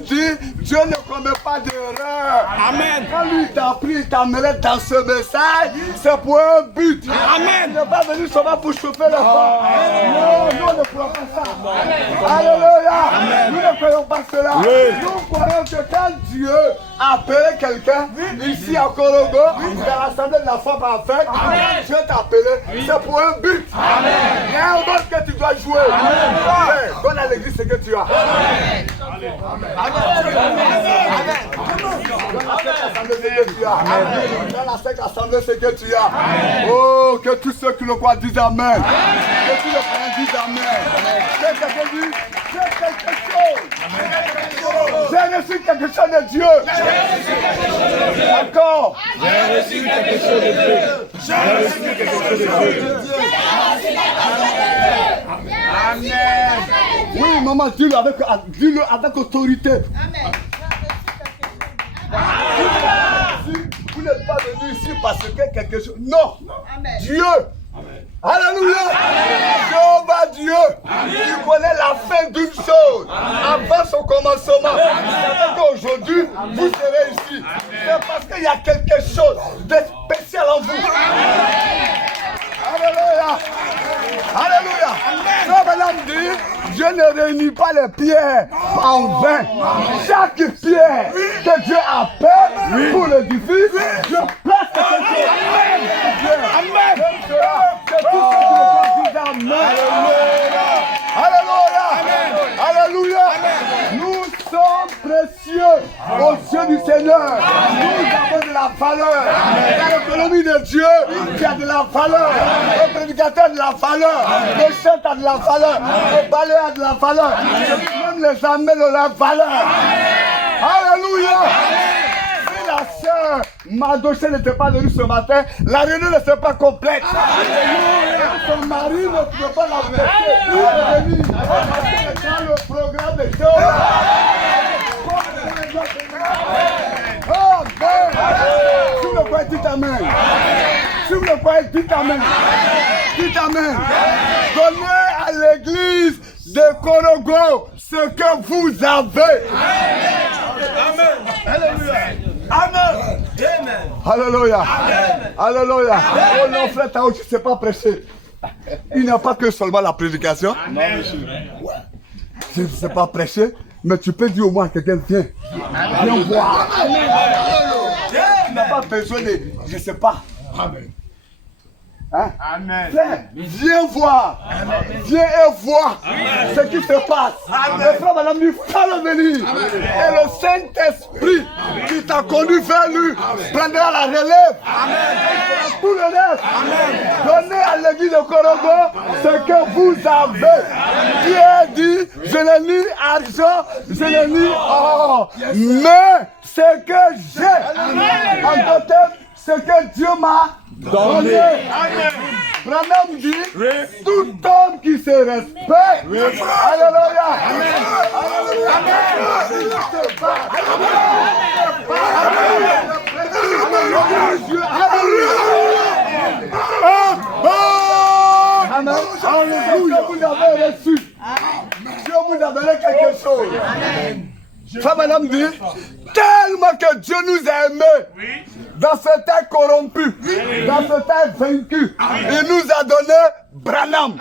Dieu ne commet pas d'erreur. Amen. Quand lui t'a pris, il t'a amené dans ce message, c'est pour un but. Amen. Il n'est pas venu seulement pour chauffer le vent. Non, nous on ne croit pas ça. Alléluia. Nous ne croyons pas cela. Nous croyons que quand Dieu a appelé quelqu'un, ici à Korogo, dans l'assemblée de la foi parfaite, Dieu t'a appelé, c'est pour un but. Il y a un rôle que tu dois jouer. Donne à l'église ce que tu as. Dans la secte assemblée, c'est que tu as. Oh, que tous ceux qui le croient disent Amen. Que tous les croyants disent Amen. Que quelqu'un dise, j'ai quelque chose. J'ai reçu quelque chose de Dieu. Encore. J'ai reçu quelque chose de Dieu. J'ai reçu quelque chose de Dieu. Amen. Oui, maman, dis-le avec autorité. Amen. Vous n'êtes pas venu ici parce que quelque chose. Non. Amen. Dieu. Amen. Alléluia. Jéhovah Dieu. Il connaît la fin d'une chose. Avant son commencement. Vous savez qu'aujourd'hui, vous serez ici. C'est parce qu'il y a quelque chose de spécial en vous. Alléluia. Alléluia. Ça, madame dit, Dieu ne réunit pas les pierres en vain. Chaque pierre que Dieu appelle pour l'édifice, Dieu place quelque chose. Amen. C'est tout ce que Dieu dit. Amen. Alléluia. Alléluia. Nous sommes précieux aux yeux du Seigneur. Nous avons de la valeur. Dans l'économie de Dieu, il y a de la valeur. Le prédicateur a de la valeur. Le chant a de la valeur. Le balai a de la valeur. Même les armées ont de la valeur. Alléluia. Si la sœur Madoché n'était pas venue ce matin, la réunion ne serait pas complète. Son mari ne pouvait pas l'empêcher. Dans le programme de Dieu. Oh, si vous le croyez, dites Amen. Si vous le croyez, dites Amen. Dites Amen. Donnez à l'église de Korogo ce que vous avez. Amen. Alléluia. Amen. Alléluia. Alléluia. Oh non, frère Tao, tu ne sais pas prêcher. Il n'y a pas que seulement la prédication. Amen. Je ne sais pas prêcher, mais tu peux dire au moins à quelqu'un, viens. Viens voir. Tu n'as pas besoin de, je ne sais pas. Amen. Hein? Amen. Frère, viens voir. Viens et voir ce qui se passe. Le frère, madame, il faut venir. Et le Saint-Esprit qui t'a conduit vers lui prendra la relève. Et tout le reste. Donnez à l'église de Korogo ce que vous avez. Pierre dit, je n'ai ni argent, je n'ai ni or, mais ce que j'ai, en d'autres termes, ce que Dieu m'a donné. Branham dit, tout homme qui se respecte, alléluia, amen. Vous avez reçu. Dieu vous a donné quelque chose. Ça, madame dit, tellement que Dieu nous a aimés, dans ce temps corrompu, dans ce temps vaincu, il nous a donné Branham.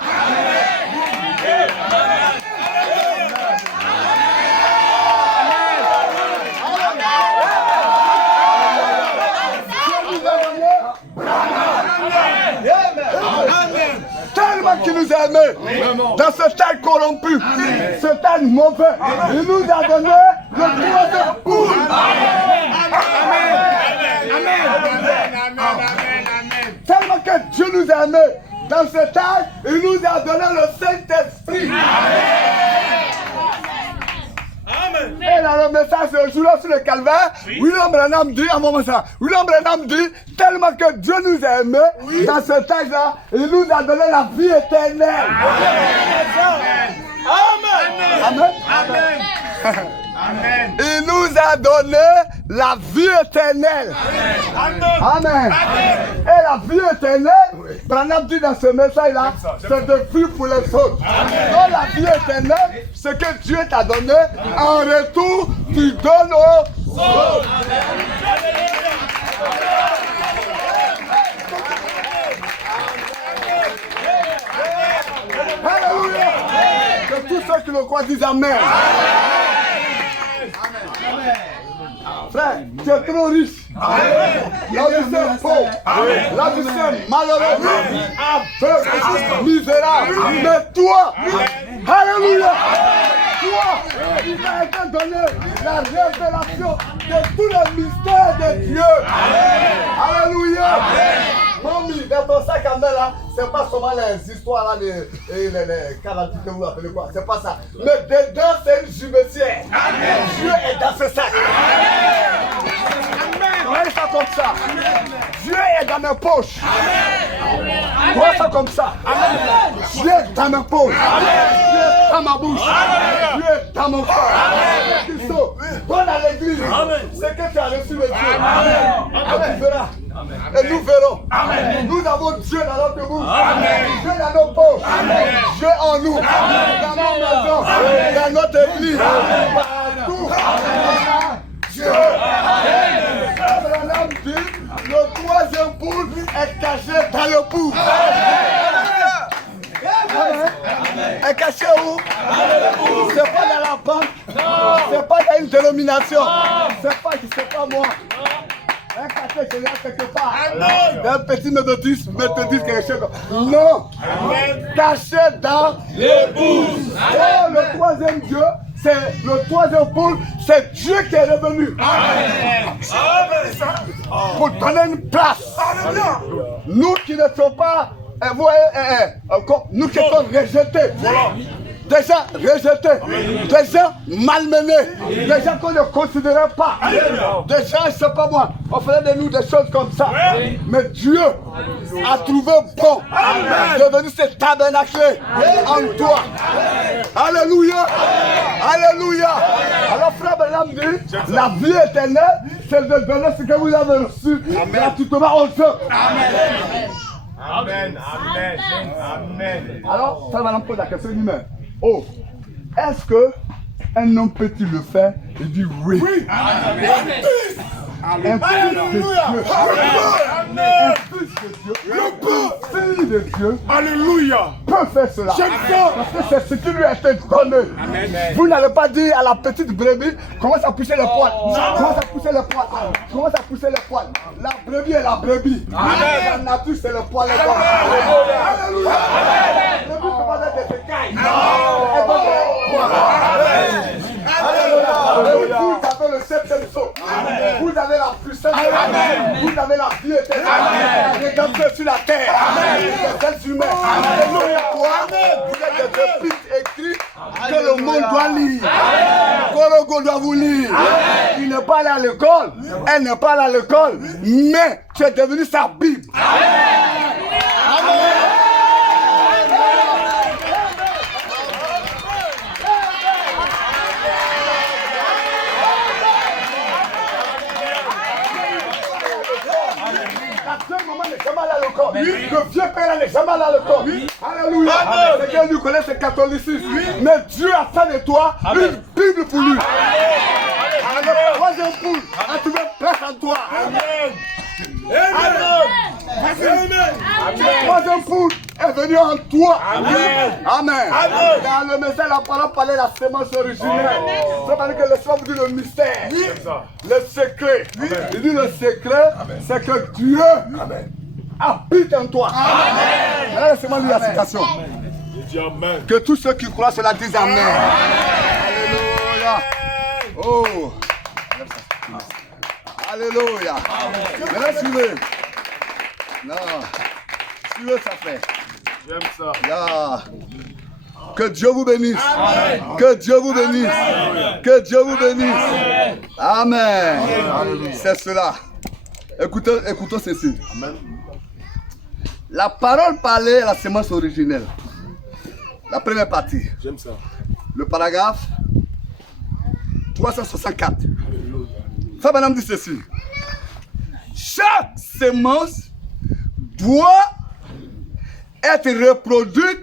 Tellement qu'il nous a aimés, dans ce temps corrompu, ce temps mauvais, il nous a donné le droit de poule. Tellement que Dieu nous a aimés, dans ce temps, il nous a donné le Saint-Esprit. Et dans le message ce jour-là sur le calvaire, William Branham dit, à moment ça, William Branham dit, tellement que Dieu nous a aimés, dans ce temps-là, il nous a donné la vie éternelle. Amen. Amen. Amen. Il nous a donné la vie éternelle. Amen. Et la vie éternelle, Branham dit dans ce message-là, c'est de vivre pour les autres. Donc la vie éternelle, ce que Dieu t'a donné, en retour, tu donnes aux autres. Alléluia. Que tous ceux qui le croient disent Amen. Frère, tu es trop riche. Là tu es pauvre. Là tu es malheureux, aveugle, misérable. Mais toi, alléluia, toi, il t'a été donné la révélation de tous les mystères de Dieu. Alléluia. Mamie, dans ton sac à main là, c'est pas seulement les histoires là, les calamités que vous appelez quoi, c'est pas ça. Mais dedans, c'est une jumetière. Dieu est dans ce sac. Voyez ça comme ça. Dieu est dans mes poches. Voyez ça comme ça. Dieu est dans mes poches. Dieu est dans ma bouche. Dieu est dans mon corps. Christo, donne à l'église ce que tu as reçu de Dieu. Et tu verras. Et nous verrons. Nous avons Dieu dans notre bouche. Dieu dans nos poches. Dieu en nous. Dans nos maisons. Dans notre église. Partout. Dieu. Abraham dit, le troisième poule est caché dans le pou. Est caché où? C'est pas dans la banque. C'est pas dans une dénomination. C'est pas moi. Un quartier général quelque part. Un petit méthodiste quelque chose. Non. Caché dans l'épouse. Oh, le troisième Dieu, c'est le troisième pôle, c'est Dieu qui est revenu. Pour donner une place. Nous qui ne sommes pas, vous voyez, nous qui sommes rejetés. Des gens rejetés, des gens malmenés, des gens qu'on ne considérait pas, des gens, je ne sais pas moi, on faisait de nous des choses comme ça. Mais Dieu a trouvé bon de venir se tabernacler en toi. Alléluia, alléluia. Alors frère Branham dit, la vie éternelle, c'est de donner ce que vous avez reçu gratuitement aux autres. Amen, amen, amen. Alors, frère Branham pose la question lui-même. Oh, est-ce que un homme peut-il le faire? Il dit oui. Oui. Un fils de Dieu, un fils de Dieu, de Dieu, Alléluia, peut faire cela. Parce que c'est ce qui lui a été donné. Vous n'allez pas dire à la petite brebis, commence à pousser les poils. Commence à pousser les poils. Commence à pousser les poils. La brebis est la brebis. La nature, c'est le poil. Alléluia. La brebis commence à être écaille. Vous avez le septième saut. Vous avez la puissance. Vous avez la vie éternelle. La rédemption sur la terre. Les êtres humains. Vous êtes des pépites écrites que le monde doit lire. Korogo doit vous lire. Il n'est pas allé à l'école. Elle n'est pas allée à l'école. Mais tu es devenu sa Bible. Amen. Le vieux père n'est jamais allé à l'école. Alléluia. C'est qu'elle lui connaît, c'est catholicisme. Mais Dieu a fait de toi une Bible pour lui. Le troisième poule a trouvé place en toi. Amen. Le troisième poule est venu en toi. Amen. Amen. Dans le message, la parole parlait de la sémence originelle. Ça veut dire que le soir vous dit le mystère. Le secret. Il dit le secret, c'est que Dieu habite en toi. Amen. Alors laissez-moi lire la citation. Que tous ceux qui croient cela disent Amen. Alléluia. Oh. Alléluia. Maintenant suivez. Non. Suivez ça fait. J'aime ça. Yeah. Que Dieu vous bénisse. Amen. Que Dieu vous bénisse. Amen. Que Dieu vous bénisse. Amen. Amen. C'est cela. Écoutons ceci. Amen. La parole parlait à la sémence originelle. La première partie. J'aime ça. Le paragraphe 364. Frère Branham dit ceci. Chaque semence doit être reproduite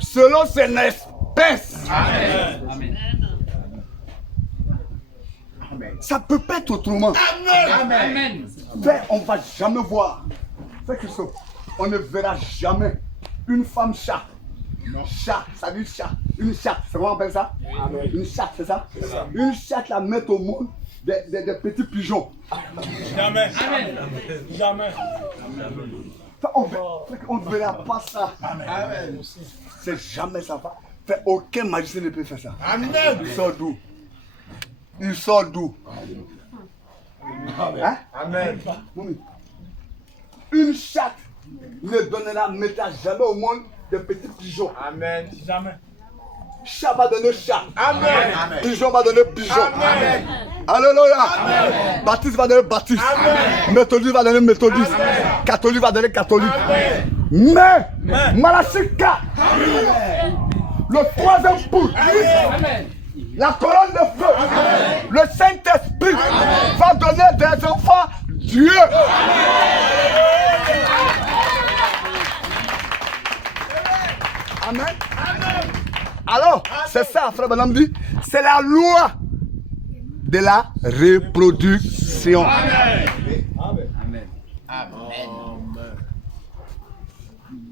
selon son espèce. Amen. Ça ne peut pas être autrement. Amen. Frère, on ne va jamais voir. Frère Christophe, on ne verra jamais une femme chat. Chat, ça veut dire chat. Une chatte, c'est comment on appelle ça? Une chatte, c'est ça? Une chatte la mettre au monde des petits pigeons. Jamais. Amen. Jamais. On ne verra pas ça. Amen. C'est jamais ça. Frère, aucun magicien ne peut faire ça. Amen. Il sort d'où? Il sort d'où? Hein? Amen. Une chatte ne mettra jamais au monde de petits pigeons. Amen. Jamais. Chat va donner chat. Amen. Pigeon va donner pigeon. Amen. Alléluia. Amen. Baptiste va donner baptiste. Amen. Méthodiste va donner méthodiste. Amen. Catholique va donner catholique. Amen. Mais Malachie 4, le troisième poule, Amen. la colonne de feu, le Saint-Esprit va donner des enfants Dieu. Amen. Alors, c'est ça, frère Branham dit, c'est la loi de la reproduction.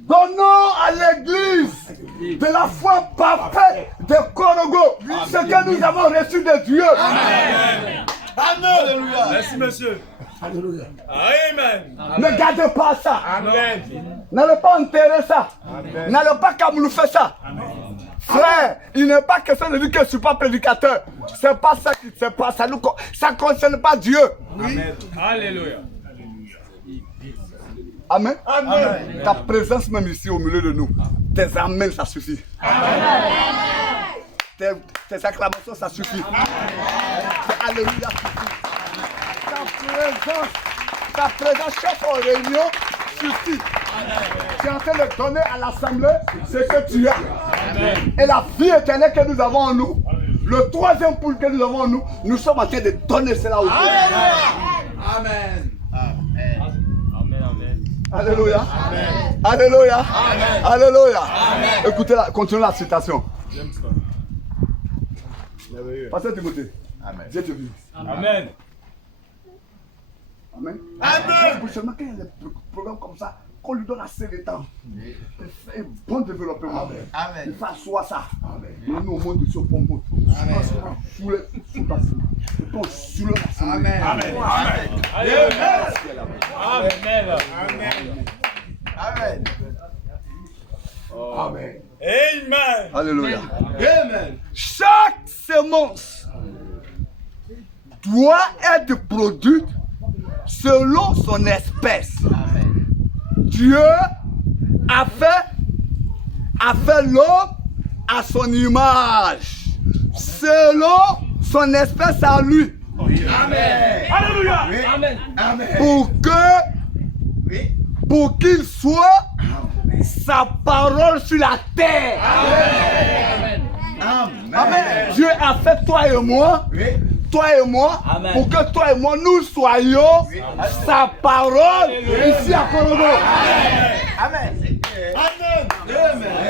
Donnons à l'église de la foi parfaite de Korogo ce que nous avons reçu de Dieu. Amen. Alléluia. Merci, monsieur. Alléluia. Amen. Ne gardez pas ça. Amen. N'allez pas enterrer ça. N'allez pas camoufler ça. Frère, il n'est pas question de dire que je ne suis pas prédicateur. C'est pas ça qui se passe. Ça ne concerne pas Dieu. Amen. Alléluia. Amen. Amen. Ta présence même ici au milieu de nous. Tes amens, ça suffit. Tes acclamations, ça suffit. Tes alléluia suffit. Ta présence, chef en réunion, suffit. Tu es en train de donner à l'assemblée ce que tu as. Et la vie éternelle que nous avons en nous, le troisième poule que nous avons en nous, nous sommes en train de donner cela aux autres. Amen. Alléluia. Amen. Alléluia. Amen. Alléluia. Amen. Écoutez, continuez la citation. J'aime ça. Merveilleux. Pasteur Timothée. Amen. Dieu te bénisse. Amen. Amen. Amen. Pour seulement qu'il y ait des programmes comme ça, qu'on lui donne assez de temps. Un bon développement. Amen. Il faut asseoir ça. Nous, au monde de ce bon mot. Sous le bâtiment. Sous le bâtiment. Amen. Amen. Amen. Amen. Amen. Amen. Amen. Alléluia. Amen. Chaque semence doit être produite selon son espèce. Dieu a fait l'homme à son image, selon son espèce à lui. Amen. Alléluia. Amen. Pour qu'il soit sa parole sur la terre. Amen. Dieu a fait toi et moi. Toi et moi, Amen. pour que toi et moi nous soyons sa parole ici à Korogo. Amen.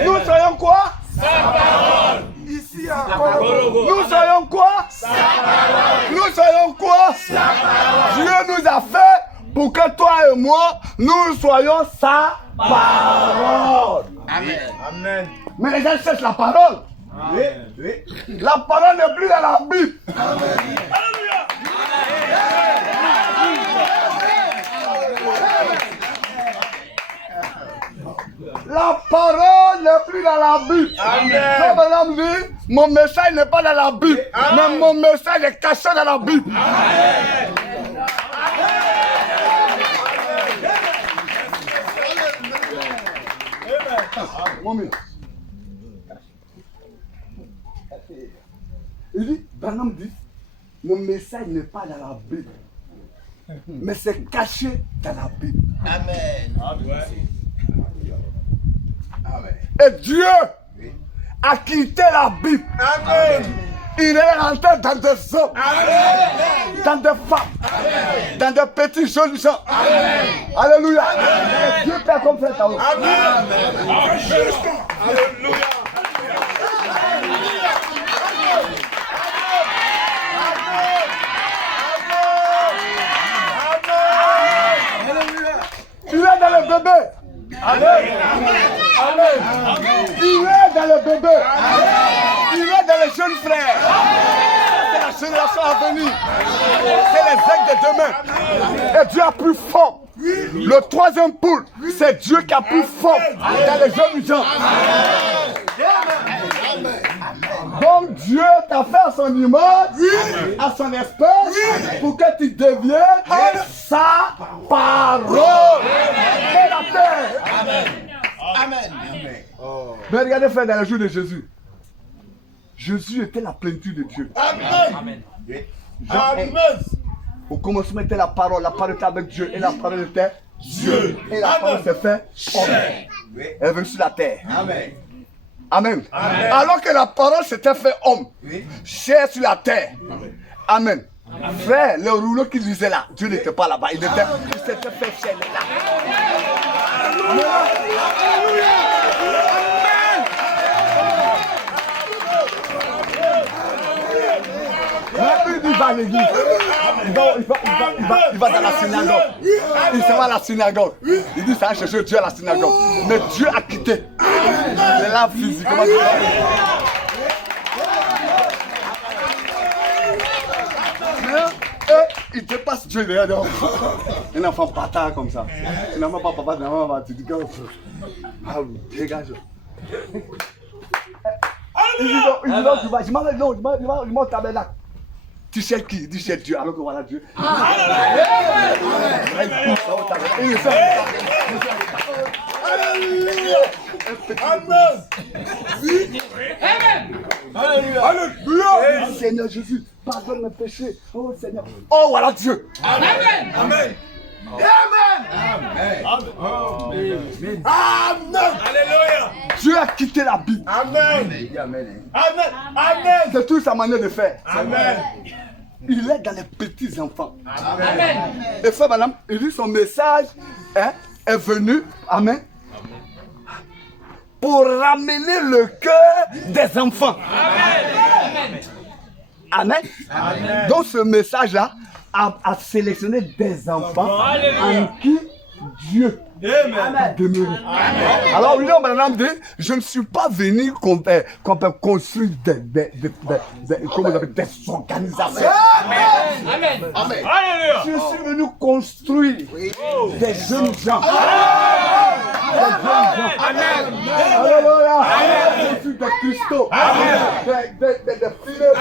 Nous soyons quoi? Sa parole. Ici à Korogo. Nous soyons quoi? Sa parole. Nous soyons quoi? Sa parole. Dieu nous a fait pour que toi et moi nous soyons sa parole. Amen. Amen. Mais les gens cherchent la parole. La parole n'est plus dans la Bible. Alléluia. La parole n'est plus dans la Bible. Amen. Madame dit, mon message n'est pas dans la Bible, mais mon message est caché dans la Bible. Amen. Il dit, Branham dit, mon message n'est pas dans la Bible, mais c'est caché dans la Bible. Amen. Et Dieu a quitté la Bible Amen. Il est rentré dans des hommes, dans des femmes, dans des petits jeunes gens. Alléluia. Et Dieu fait comme ça. Il est dans le bébé. Amen. Il est dans le bébé. Il est dans les jeunes frères. C'est la génération à venir. C'est les aigles de demain. Et Dieu a plus fort. Le troisième poule, c'est Dieu qui a plus fort dans les jeunes gens. Donc Dieu t'a fait à son image, à son espèce, pour que tu deviennes sa parole. Et la terre. Amen. Mais regardez frère, dans le jour de Jésus, Jésus était la plénitude de Dieu. Amen. Au commencement était la parole était avec Dieu, et la parole était Dieu. Et la parole s'est fait homme. Elle est venue sur la terre. Amen. Alors que la parole s'était fait homme, chair sur la terre. Amen. Frère, le rouleau qu'il lisait là, Dieu n'était pas là-bas, il s'était fait chair là. Il va à l'église. Il va dans la synagogue. Il se va à la synagogue. Il dit ça va chercher Dieu à la synagogue. Mais Dieu a quitté. Il est là physiquement. Et il te passe Dieu derrière. Un enfant patate comme ça. Un enfant pas papa, un enfant tu dis ah oui, dégage. Il dit non, tu vas, je m'en tabernacle. Tu sais qui? Il dit c'est Dieu, alors que voilà Dieu. Alléluia. Seigneur Jésus, pardonne mes péchés. Oh Seigneur. Oh voilà Dieu. Amen. Alléluia. Dieu a quitté la Bible. Amen. C'est toute sa manière de faire. Amen. Il est dans les petits enfants. Amen. Et frère, madame, il dit son message est venu. Amen. Pour ramener le cœur des enfants. Amen. Amen. Donc ce message-là a sélectionné des enfants en qui Dieu a demeuré. Alors lui, madame dit, je ne suis pas venu qu'on peut construire des organisations. Amen. Amen. Je suis venu construire des jeunes gens. Amen. Alléluia. Je suis des cristaux. Des filets.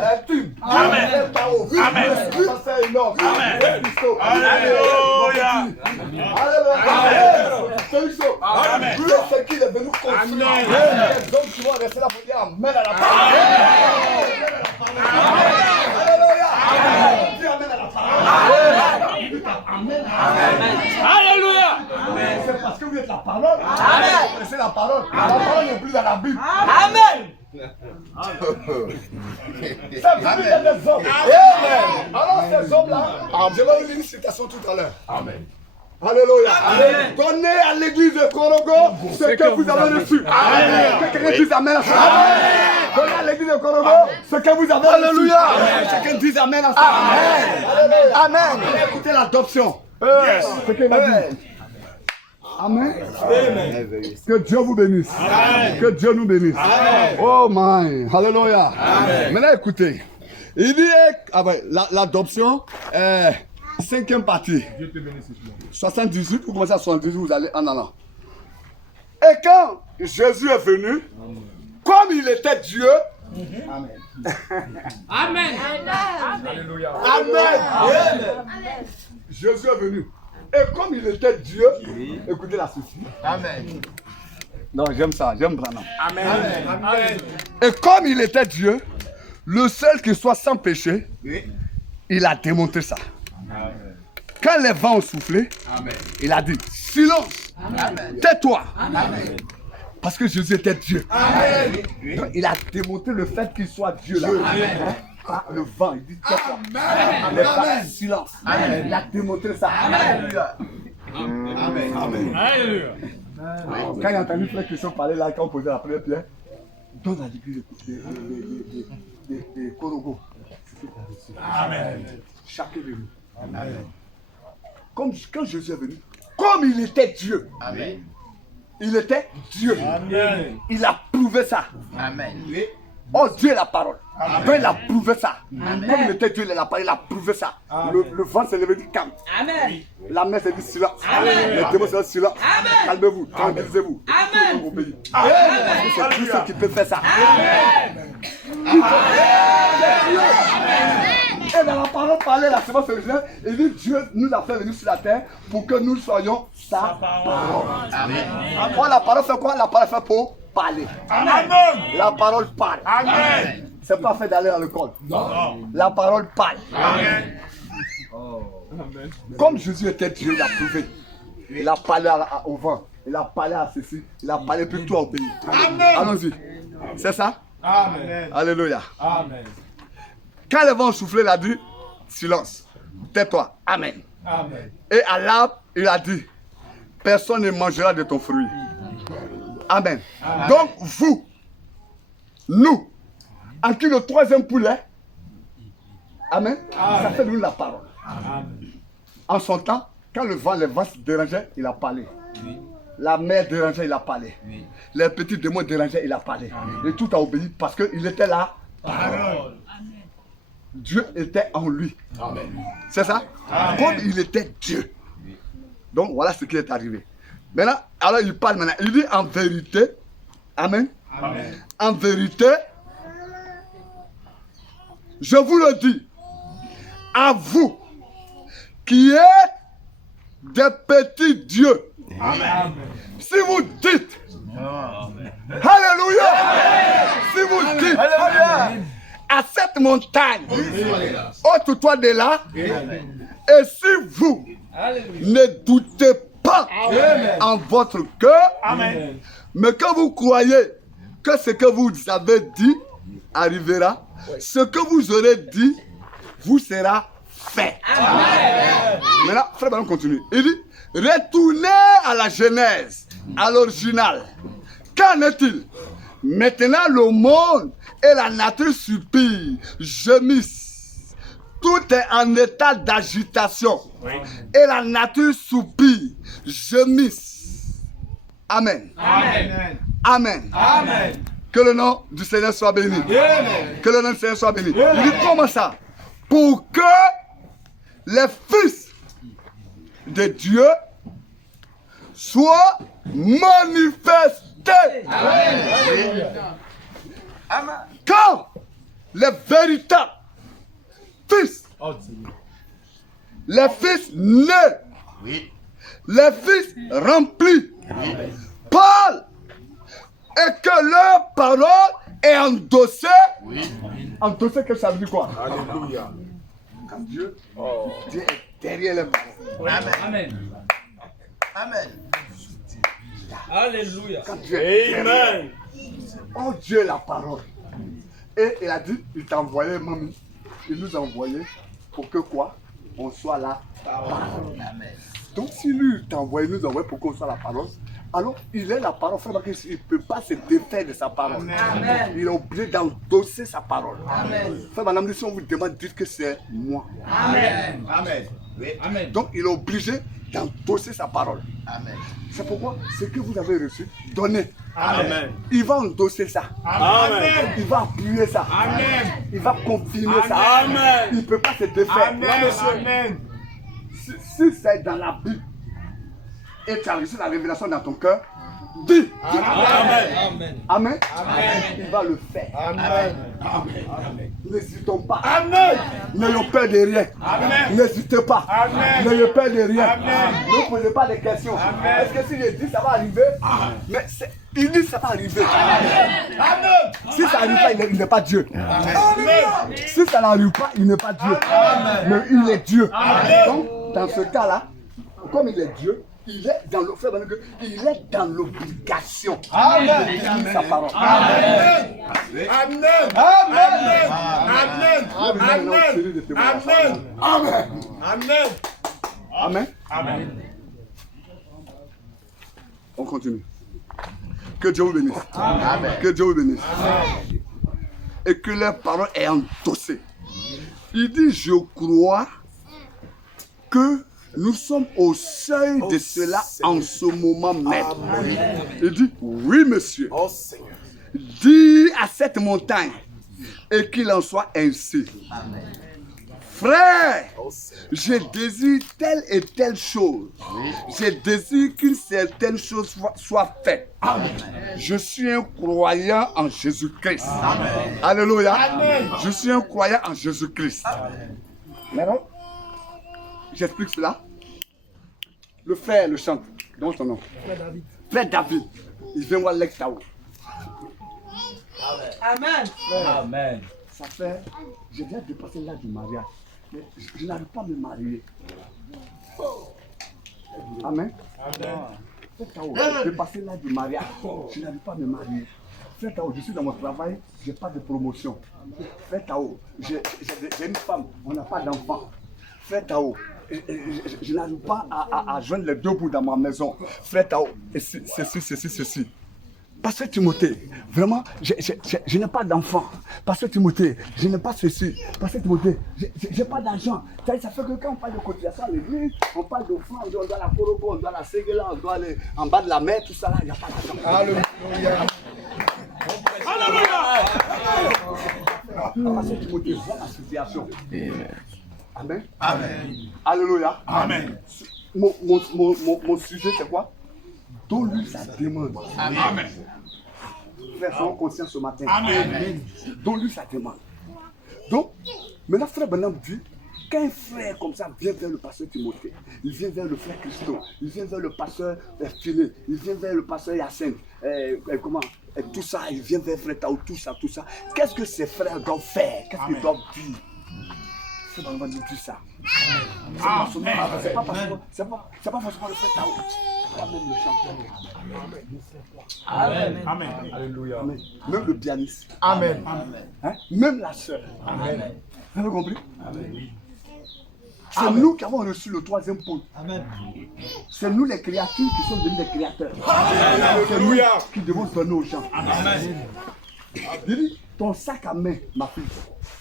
Des tubes. Des barreaux. C'est énorme. Des cristaux. Alléluia. Alléluia. C'est chaud. Dieu c'est qu'il est venu construire. Les hommes qui vont rester là pour dire amen à la parole. Alléluia. Dis amen à la parole. Alléluia. C'est parce que vous êtes la parole. Vous connaissez la parole. La parole n'est plus dans la Bible. Amen. Ça veut dire des hommes. Amen. Alors ces hommes-là, je vais vous lire une citation tout à l'heure. Amen. Alléluia. Donnez à l'église de Korogo ce que vous avez reçu. Amen. Que quelqu'un dise amen à ça. Donnez à l'église de Korogo ce que vous avez reçu. Alléluia. Quelqu'un dise amen à ça. Amen. Amen. Écoutez l'adoption. Ce qu'il m'a dit. Amen. Que Dieu vous bénisse. Que Dieu nous bénisse. Oh my. Alléluia. Maintenant écoutez. Il dit l'adoption, 5e partie. 78, vous commencez à 78, vous allez en allant. Et quand Jésus est venu, comme il était Dieu, Amen. Amen. Jésus est venu. Et comme il était Dieu, écoutez la ceci. Amen. Non, j'aime ça, j'aime Branham. Amen. Et comme il était Dieu, le seul qui soit sans péché, il a démontré ça. Quand les vents ont soufflé, il a dit silence, tais-toi. Parce que Jésus était Dieu. Amen. Donc, il a démontré le fait qu'il soit Dieu là. Hein? Par le vent, il dit tais-toi. Mais par le silence. Il a démontré ça. Alléluia. Amen. Alléluia. Quand il a entendu frère Christian parler là, quand on posait la première pierre, donne à l'église des Korogos. Amen. Chacun de nous. Comme quand Jésus est venu, comme il était Dieu. Amen. Il était Dieu. Amen. Il a prouvé ça. Amen. Oh, Dieu est la parole. Donc il a prouvé ça. Comme il était Dieu, il a parlé, il a prouvé ça. Le vent s'est levé, dit calme. Amen. La mer s'est dit silence. Amen. Les démons s'est dit silence. Amen. Calmez-vous, tranquillisez-vous. Amen. Au pays. C'est Dieu qui peut faire ça. Et dans la parole parlée, la semence originale, il dit Dieu nous a fait venir sur la terre pour que nous soyons sa parole. Amen. Oh, la parole fait quoi? La parole fait pour parler. Amen. La parole parle. Amen. C'est pas fait d'aller à l'école. La parole parle. Amen. Comme Jésus était Dieu, il a prouvé. Il a parlé au vent. Il a parlé à ceci. Il a parlé plutôt au pays. Amen. Allons-y. C'est ça? Amen. Alléluia. Amen. Quand le vent soufflait, il a dit silence. Tais-toi. Amen. Amen. Et à l'arbre, il a dit personne ne mangera de ton fruit. Amen. Donc, vous, nous, en qui le troisième poulet, Amen, ça fait de nous la parole. En son temps, quand les vents se dérangeaient, il a parlé. La mer dérangeait, il a parlé. Les petits démons dérangeaient, il a parlé. Et tout a obéi parce qu'il était là. Parole. Dieu était en lui. C'est ça? Comme il était Dieu. Donc voilà ce qui est arrivé. Maintenant, alors il parle maintenant. Il dit en vérité, Amen. Amen. En vérité, je vous le dis, à vous qui êtes des petits dieux, Amen. si vous dites, Alléluia, si vous dites à cette montagne, ôte-toi de là, et si vous ne doutez pas en votre cœur, Amen. mais que vous croyez que ce que vous avez dit arrivera, ce que vous aurez dit vous sera fait. Maintenant, frère Baron continue. Il dit, retournez à la Genèse, à l'original. Qu'en est-il? Maintenant le monde et la nature supplie, gémissent. Tout est en état d'agitation. Et la nature soupire, gémisse. Amen. Amen. Amen. Amen. Que le nom du Seigneur soit béni. Amen. Que le nom du Seigneur soit béni. Il dit comment ça? Pour que les fils de Dieu soient manifestés. Amen. Quand les véritables fils, les fils nés, Oui. les fils remplis, parlent et que leur parole est endossée. Oui. Endossée, que ça veut dire quoi? Alléluia. Quand Dieu, Dieu est derrière les paroles. Amen. Amen. Amen. Alléluia. Quand Dieu est derrière. Amen. Oh Dieu est la parole. Et il a dit, il t'a envoyé, mamie. Il nous a envoyé pour que quoi? On soit la parole. Amen. Donc si lui t'a envoyé, nous a envoyé pour qu'on soit la parole, alors il est la parole, frère, parce qu'il ne peut pas se défaire de sa parole. Amen. Il est obligé d'endosser sa parole. Amen. Frère, madame, si on vous demande, dites que c'est moi. Amen. Amen. Oui. Amen. Donc il est obligé d'endosser sa parole. Amen. C'est pourquoi ce que vous avez reçu, donnez. Amen. Il va endosser ça. Amen. Il va appuyer ça. Amen. Il va confirmer ça. Amen. Il ne peut pas se défaire. Amen. Si c'est dans la Bible et tu as reçu la révélation dans ton cœur, dis. Amen. Amen. Il va le faire. Amen. N'hésitons pas. Amen. N'ayons peur de rien. Amen. N'hésitez pas. Amen. N'ayez peur de rien. Amen. Ne posez pas de questions. Amen. Est-ce que si je dis ça va arriver? Mais il dit ça va arriver. Amen. Si ça n'arrive pas, il n'est pas Dieu. Si ça n'arrive pas, il n'est pas Dieu. Mais il est Dieu. Donc, dans ce cas-là, comme il est Dieu, il est dans le frère, il est dans l'obligation de dire sa parole. Amen. Amen. Amen. Amen. Amen. Amen. Amen. Amen. Amen. On continue. Que Dieu vous bénisse. Amen. Que Dieu vous bénisse. Et que les paroles aient endossé. Il dit, je crois que nous sommes au seuil de cela en ce moment même. Il dit, oui monsieur. Oh Seigneur. Dis à cette montagne et qu'il en soit ainsi. Amen. Frère, Oh Seigneur. je désire telle et telle chose. Je désire qu'une certaine chose soit faite. Je suis un croyant en Jésus-Christ. Alléluia. Je suis un croyant en Jésus-Christ. Maintenant, j'explique cela. Le frère le chante. Donne son nom. Frère David. Il vient voir l'ex Tao. Amen. Amen. Ça fait, je viens de passer l'âge du mariage. Mais je n'arrive pas à me marier. Amen. Frère Tao, j'ai passé l'âge du mariage. Je n'arrive pas à me marier. Frère Tao, je suis dans mon travail, je n'ai pas de promotion. Frère Tao, j'ai une femme, on n'a pas d'enfant. Frère Tao, je n'arrive pas à joindre les deux bouts dans ma maison. Frère Tao, ceci. Pasteur Timothée, vraiment, je n'ai pas d'enfant. Pasteur Timothée, je n'ai pas ceci. Pasteur Timothée, je n'ai pas d'argent. Ça fait que quand on parle de cotisation à l'église, on parle d'offrande, on doit la Korobo, on doit la Ségela, on doit aller en bas de la mer, tout ça là, il n'y a pas d'argent. Alléluia. Pasteur Timothée, voilà la situation. Amen. Amen. Alléluia. Amen. Mon sujet, c'est quoi? Donne-lui sa demande. Amen. Frère, soyons conscients ce matin. Amen. Donne-lui sa demande. Donc, maintenant, frère Branham dit, quand un frère comme ça vient vers le pasteur Timothée, il vient vers le frère Christo, il vient vers le pasteur Philé, il vient vers le pasteur Yacine, tout ça, il vient vers frère Tao, tout ça. Qu'est-ce que ces frères doivent faire? Qu'est-ce qu'ils doivent dire? Frère Branham nous dit ça. C'est pas forcément le frère Tao. Pas même le chanteur. Amen. Amen. Alléluia. Amen. Même le pianiste. Amen. Hein? Même la sœur. Amen. Vous avez compris? C'est nous qui avons reçu le troisième pôle. C'est nous les créatures qui sommes devenus des créateurs. C'est nous qui devons donner aux gens. Il dit, ton sac à main, ma fille,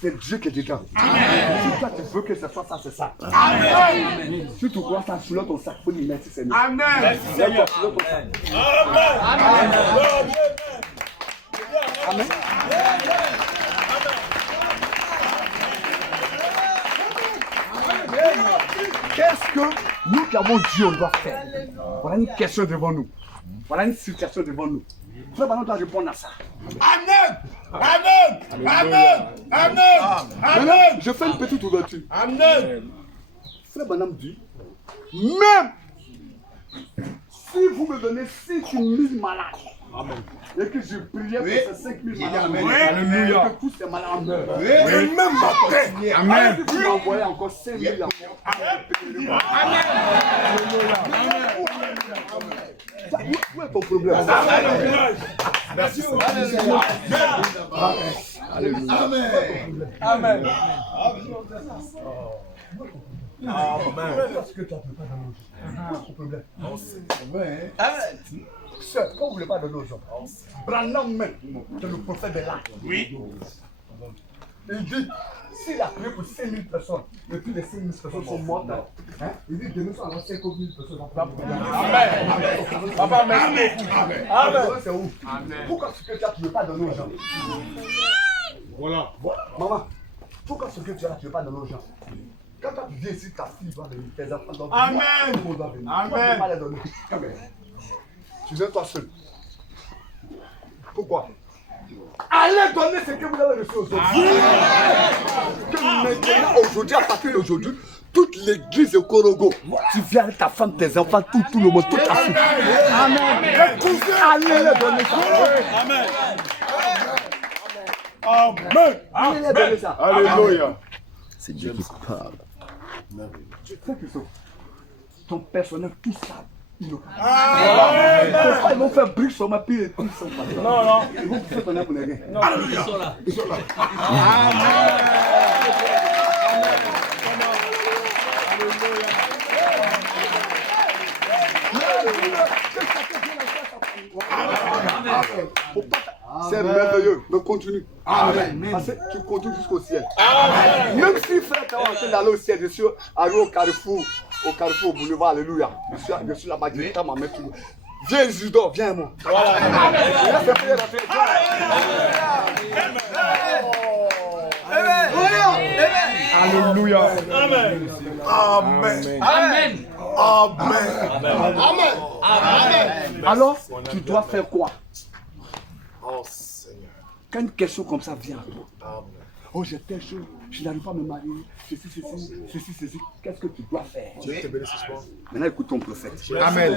c'est Dieu qui est dedans. Si toi tu veux que ce soit ça, c'est ça. Amen. Si tu crois ça, sur ton sac, il faut lui mettre, c'est nous. Amen. Lève-toi sur ton sac. Amen. Qu'est-ce que nous qui avons Dieu, on doit faire? Voilà une question devant nous. Voilà une situation devant nous. Frère Banon doit répondre à ça. Amen. Amen. Amen. Amen. Maintenant, Amen. je fais une petite ouverture. Amen. Frère Banam dit, même si vous me donnez 5 000 malades, et que je priais pour ces 5 000 malades, Alléluia. et que tous ces malades meurent, Et même ma paix. Amen. si vous m'envoyez encore 5 000 encore, où est ton problème? Merci. Alléluia. Amen. Parce que tu n'as pas dans nos gens. Où est ton problème? Sœur, quand vous ne voulez pas donner aux gens, Branham même, c'est le prophète de l'art. Oui. Il dit, s'il a prié pour 5 000 personnes, et puis les 5 000 personnes sont mortes, hein, il dit, demain, ça va 5 000 personnes. Amen. Papa, merci. Amen. C'est où? Pourquoi ce que tu as, tu ne veux pas donner aux gens? Voilà. Maman, pourquoi ce que tu as, tu ne veux pas donner aux gens? Quand tu viens ici, ta fille doit venir, tes enfants doivent venir. Amen. Tout le monde doit venir. Amen. Pourquoi tu ne veux pas les donner? Amen. Tu viens toi seul. Pourquoi? Allez donner ce que vous avez reçu aujourd'hui. Que maintenant, aujourd'hui, à partir d'aujourd'hui, toute l'église de Korogo, tu viens avec ta femme, tes enfants, tout le monde, toute ta famille. Amen. Allez les donner ça. Amen. Amen. Allez les donner ça. Alléluia. C'est Dieu qui parle. Tu sais que ton personnel, tout ça, Pourquoi ils vont faire briques sur ma pile et puis ils sont pas là? Non, non. Ils vont faire tonnerre pour les gains. Ils sont là. Ils sont là. C'est merveilleux, mais continue. Parce que tu continues jusqu'au ciel. Même si frère, tu es en train d'aller au ciel, je suis allé au carrefour, au boulevard, alléluia. Je suis là-bas, je t'ai ma main. Viens Isidore, viens moi. Alléluia. Amen. Amen. Amen. Amen. Amen. Alors, tu dois faire quoi? Oh Seigneur. Quand une question comme ça vient à toi, Amen. oh j'ai telle chose, je n'arrive pas à me marier, ceci, qu'est-ce que tu dois faire? Dieu te bénisse ce soir. Maintenant écoute ton prophète. Amen.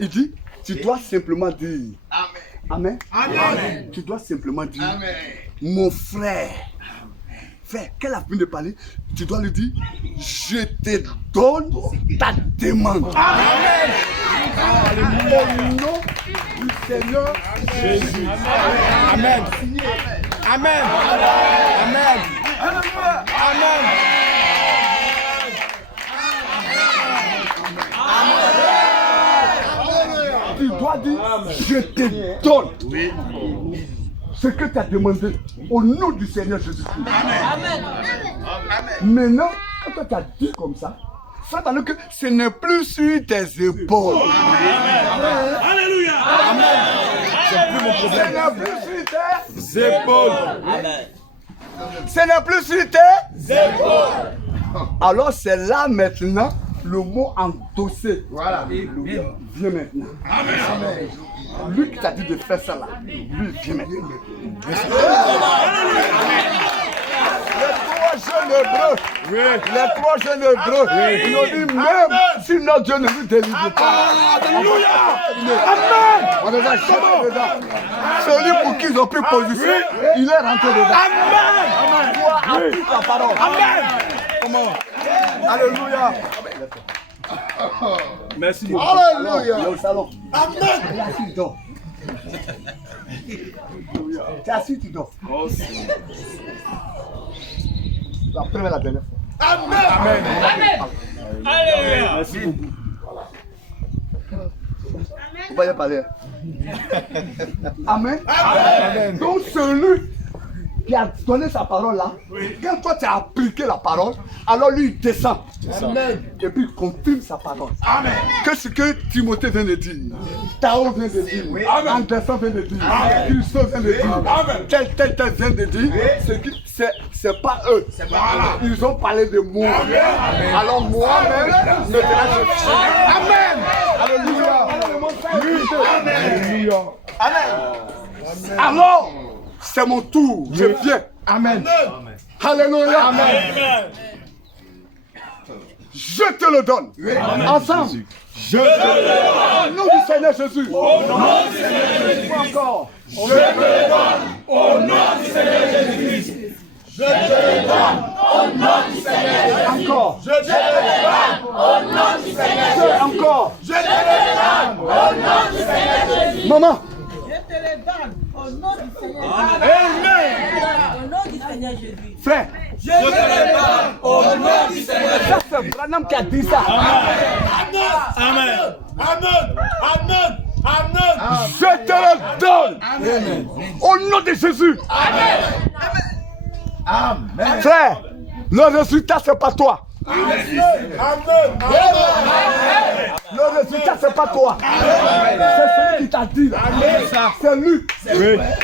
Il dit, tu dois simplement dire, Amen. Amen. Amen. Tu dois simplement dire, Amen. mon frère, frère, qu'elle a fini de parler, tu dois lui dire, je te donne ta demande. Amen. Au nom du Seigneur Jésus. Amen. Amen. Amen. Amen. tu dois dire, je te donne ce que tu as demandé au nom du Seigneur Jésus-Christ. Amen. Maintenant, quand toi tu as dit comme ça, ça veut dire que ce n'est plus sur tes épaules. Alléluia. Amen. C'est plus mon Ce problème. n'est plus sur tes Épaules. Ce n'est plus sur tes épaules. Alors c'est là maintenant le mot endossé. Voilà. Viens maintenant. Amen. Lui qui t'a dit de faire ça là, lui viens maintenant. Les trois jeunes hébreux, ils ont dit même si notre Dieu ne nous délivre pas. Alléluia. Amen. On les a jetés dedans. Celui pour qui ils ont pris position, il est rentré dedans. Amen. Toi, applique la parole. Amen. Comment? Alléluia. Merci beaucoup. Alléluia. Il est au salon. Amen. Il est assis, il dort. Tu es assis, tu dors. La première et la dernière fois. Amen. Alléluia. Merci beaucoup. Vous voyez parler. Amen. Amen. Donc celui qui a donné sa parole là, quand toi tu as appliqué la parole, alors lui il descend. Amen. Et puis il confirme sa parole. Amen. Que ce que Timothée vient de dire, Tao vient de dire, Anderson vient de dire, Christophe vient de dire, tel vient de dire, c'est pas eux. Ils ont parlé de moi. Alors moi-même, Amen. Alléluia. Alléluia. Amen. Alors, c'est mon tour. Je viens. Amen. Alléluia. Amen. Je te le donne. Ensemble. Je te le donne. Au nom du Seigneur Jésus. Au nom du Seigneur Jésus. Encore. Je te le donne. Au nom du Seigneur Jésus. Je te le donne. Au nom du Seigneur Jésus. Encore. Je te le donne. Au nom du Seigneur Jésus. Encore. Je te le donne. Au nom du Seigneur Jésus. Maman. Je te le donne au nom du Seigneur Jésus. Amen. Au nom du Seigneur Jésus. Frère. Je te le donne au nom du Seigneur. Ça c'est Branham qui a dit ça. Amen. Amen. Amen. Amen. Je te le donne. Amen. Au nom de Jésus. Amen. Amen. Frère, le résultat c'est pas toi. Amen. Le résultat c'est pas toi. C'est celui qui t'a dit là. C'est lui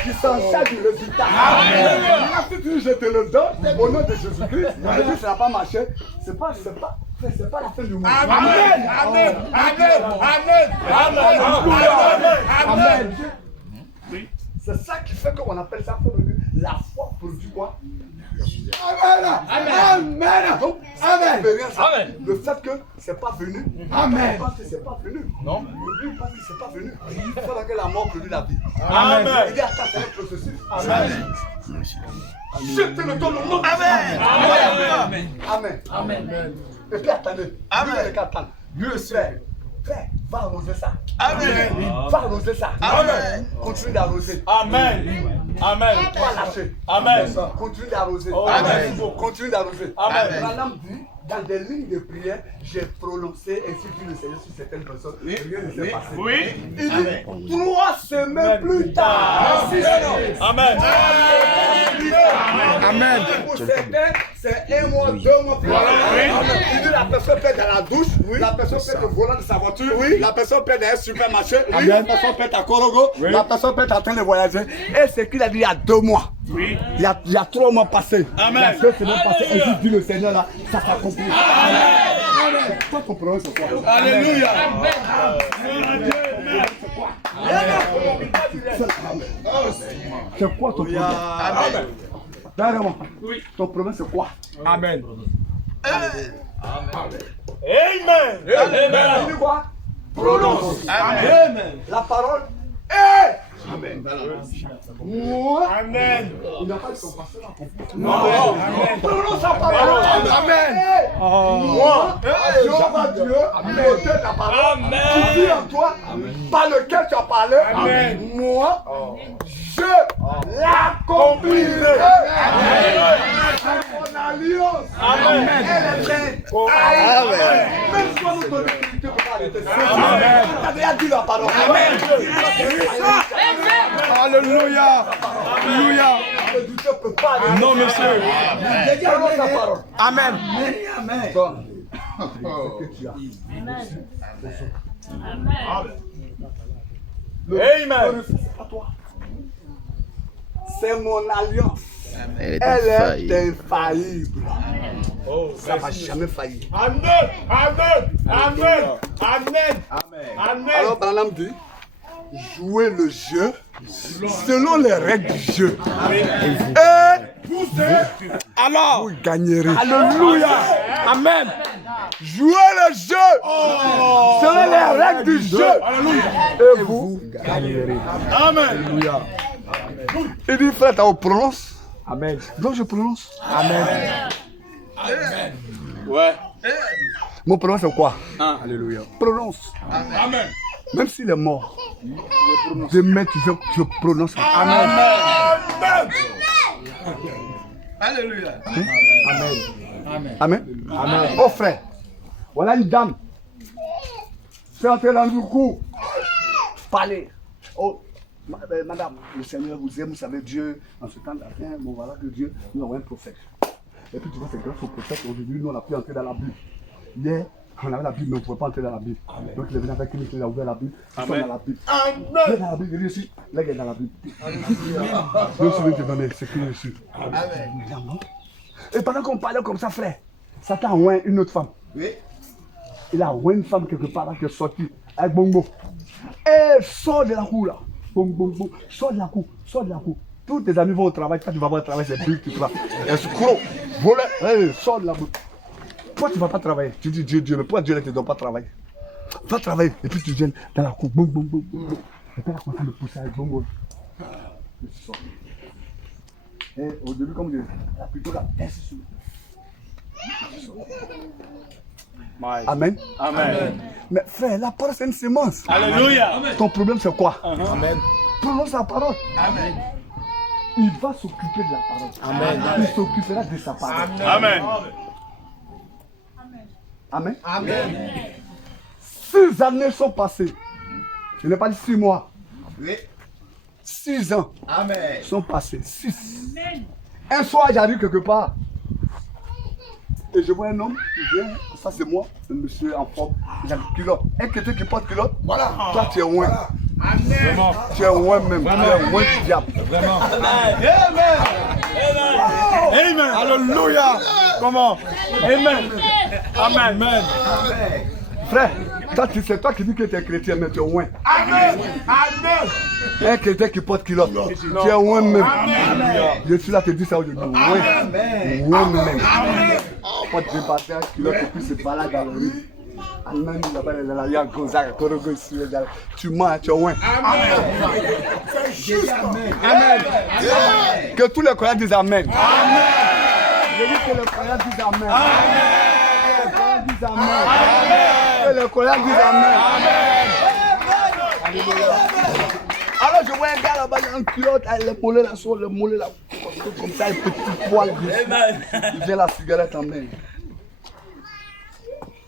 qui s'en charge du résultat. Maintenant si tu dis je te le donne au nom de Jésus-Christ, et puis ça n'a pas marché, c'est pas la fin du monde. Amen. Amen. Amen. Amen. Amen. C'est ça qui fait qu'on appelle ça la foi produit quoi? Amen. Amen. Donc, amen. Amen. Le fait que c'est pas venu. Amen. Parce que c'est pas venu. Non. Lui parce que c'est pas venu. Il faut que la mort produit la vie. Amen. Il dit attends, c'est un processus. Amen. Je te le donne au nom. Amen. Amen. Amen. Et puis attendez. Amen. Mieux c'est. Frère, va arroser ça. Amen. Va arroser ça. Amen. Continue d'arroser. Amen. Amen. Pas lâcher. Amen. Continue d'arroser. Amen. Continue d'arroser. Amen. Madame dit, dans des lignes de prière, j'ai prononcé ainsi dit le Seigneur sur certaines personnes. Rien ne s'est passé. Oui. Il dit 3 semaines plus tard. Amen. Amen. Pour certains, c'est 1 mois, 2 mois plus tard. Il dit la personne peut être dans la douche, la personne peut être au volant de sa voiture, la personne peut être dans un supermarché, la personne peut être à Korogo, la personne peut être en train de voyager. Et ce qu'il a dit il y a 2 mois. Oui. Il y a 3 mois passés. Amen. Il y a 2 semaines passées. Et il dit le Seigneur là, ça s'accomplit. Amen. Toi ton problème c'est quoi? Alléluia. C'est quoi ton problème? Amen. Carrément. Ton problème c'est quoi? Amen. Amen. Amen. Il dit quoi? Prononce. Amen. La parole est. Amen. Moi. Amen. Il n'a pas de son pasteur à comprendre. Non. Prononce la parole. Amen. Moi, Jéhovah Dieu, l'auteur de la parole, qui vit en toi, par lequel tu as parlé, Amen. moi, je l'accomplirai. Mon alliance, Amen. elle est vraie. Amen. Même si on nous donne l'autorité pour arrêter ça. Amen. Tu as déjà dit la parole. Alléluia. Alléluia. Le doute ne peut pas arrêter. Non, monsieur. Prononce la parole. Amen. Toi, ce que tu as. Amen. C'est pas toi. C'est mon alliance. Elle est Elle infaillible. est infaillible. Oh, Ça ne va jamais faillir. Amen. Amen. Amen. Amen. Amen. Alors, Branham dit, jouez le jeu selon les règles du jeu. Et Alors. vous gagnerez. Alléluia. Amen. Jouez le jeu selon les règles du jeu. Et vous gagnerez. Amen. Il dit, frère, on prononce. Amen. Donc je prononce. Amen. Ouais. Mon prononce c'est quoi? Alléluia. Prononce. Amen. Même s'il est mort. Demain, je prononce. Amen. Alléluia. Amen. Amen. Oh frère, voilà une dame. C'est entré dans le coup. Parler. Oh, madame, le Seigneur vous aime, vous savez, Dieu, en ce temps d'affaires, bon voilà que Dieu nous envoie un prophète. Et puis tu vois, c'est grâce au prophète, aujourd'hui, nous on a pu entrer dans la Bible. Hier, on avait la Bible, mais on ne pouvait pas entrer dans la Bible. Donc il est venu avec une il a ouvert la Bible, ils sont dans la Bible. Il est dans la Bible, il est ici, là il est dans la Bible. Dieu se veut te donner ce qu'il est ici. Et pendant qu'on parlait comme ça, frère, Satan a oint une autre femme. Oui. Il a oint une femme quelque part là qui est sortie avec bongo. Et sort de la cour là. Bon, sors de la cour, sors de la cour. Tous tes amis vont au travail, toi tu vas pas au travail, c'est plus que tu vas. Escroc, voleur, sors de la cour. Pourquoi tu ne vas pas travailler? Tu dis Dieu, mais pourquoi Dieu ne te donne pas travailler? Va travailler, et puis tu viens dans la cour, boum. Et puis là, on commence à le pousser avec bongo. Et tu sors. Et au début, comme je dis, la plutôt la tête sur Amen. Amen. Mais frère, la parole c'est une sémence. Alléluia. Ton problème c'est quoi? Amen. Prononce la parole. Amen. Il va s'occuper de la parole. Amen. Il s'occupera de sa parole. Amen. Amen. Amen. 6 années sont passées. Je n'ai pas dit 6 mois. Oui. 6 ans Amen. sont passés. 6. Un soir, j'arrive quelque part. Et je vois un homme qui vient. Ça, c'est moi, un monsieur en forme. Il a une culotte. Un chrétien qui porte culotte. Voilà. Toi, tu es loin. Amen. Tu es loin même. Tu es loin du diable. Vraiment. Amen. Amen. Alléluia. Comment? Amen. Amen. Frère, c'est toi qui dis que tu es chrétien, mais tu es loin. Amen. Amen. Un chrétien qui porte culotte. Tu es loin même. Je suis là, te dis ça aujourd'hui. Loin même. Pas de débattre un culotte et puis se balader dans la rue. Amen. Là-bas, il y a Gonzaga, Korogo ici. Tu mens, tu es loin. Amen. Que tous les croyants disent Amen. Je dis que les croyants disent Amen. Que les croyants disent Amen. Que les les collègues disent Amen. Alors je vois un gars là-bas, il a un culotte, les mollets là, sur le mollet là, comme ça, un petit poil. Il vient la cigarette en main.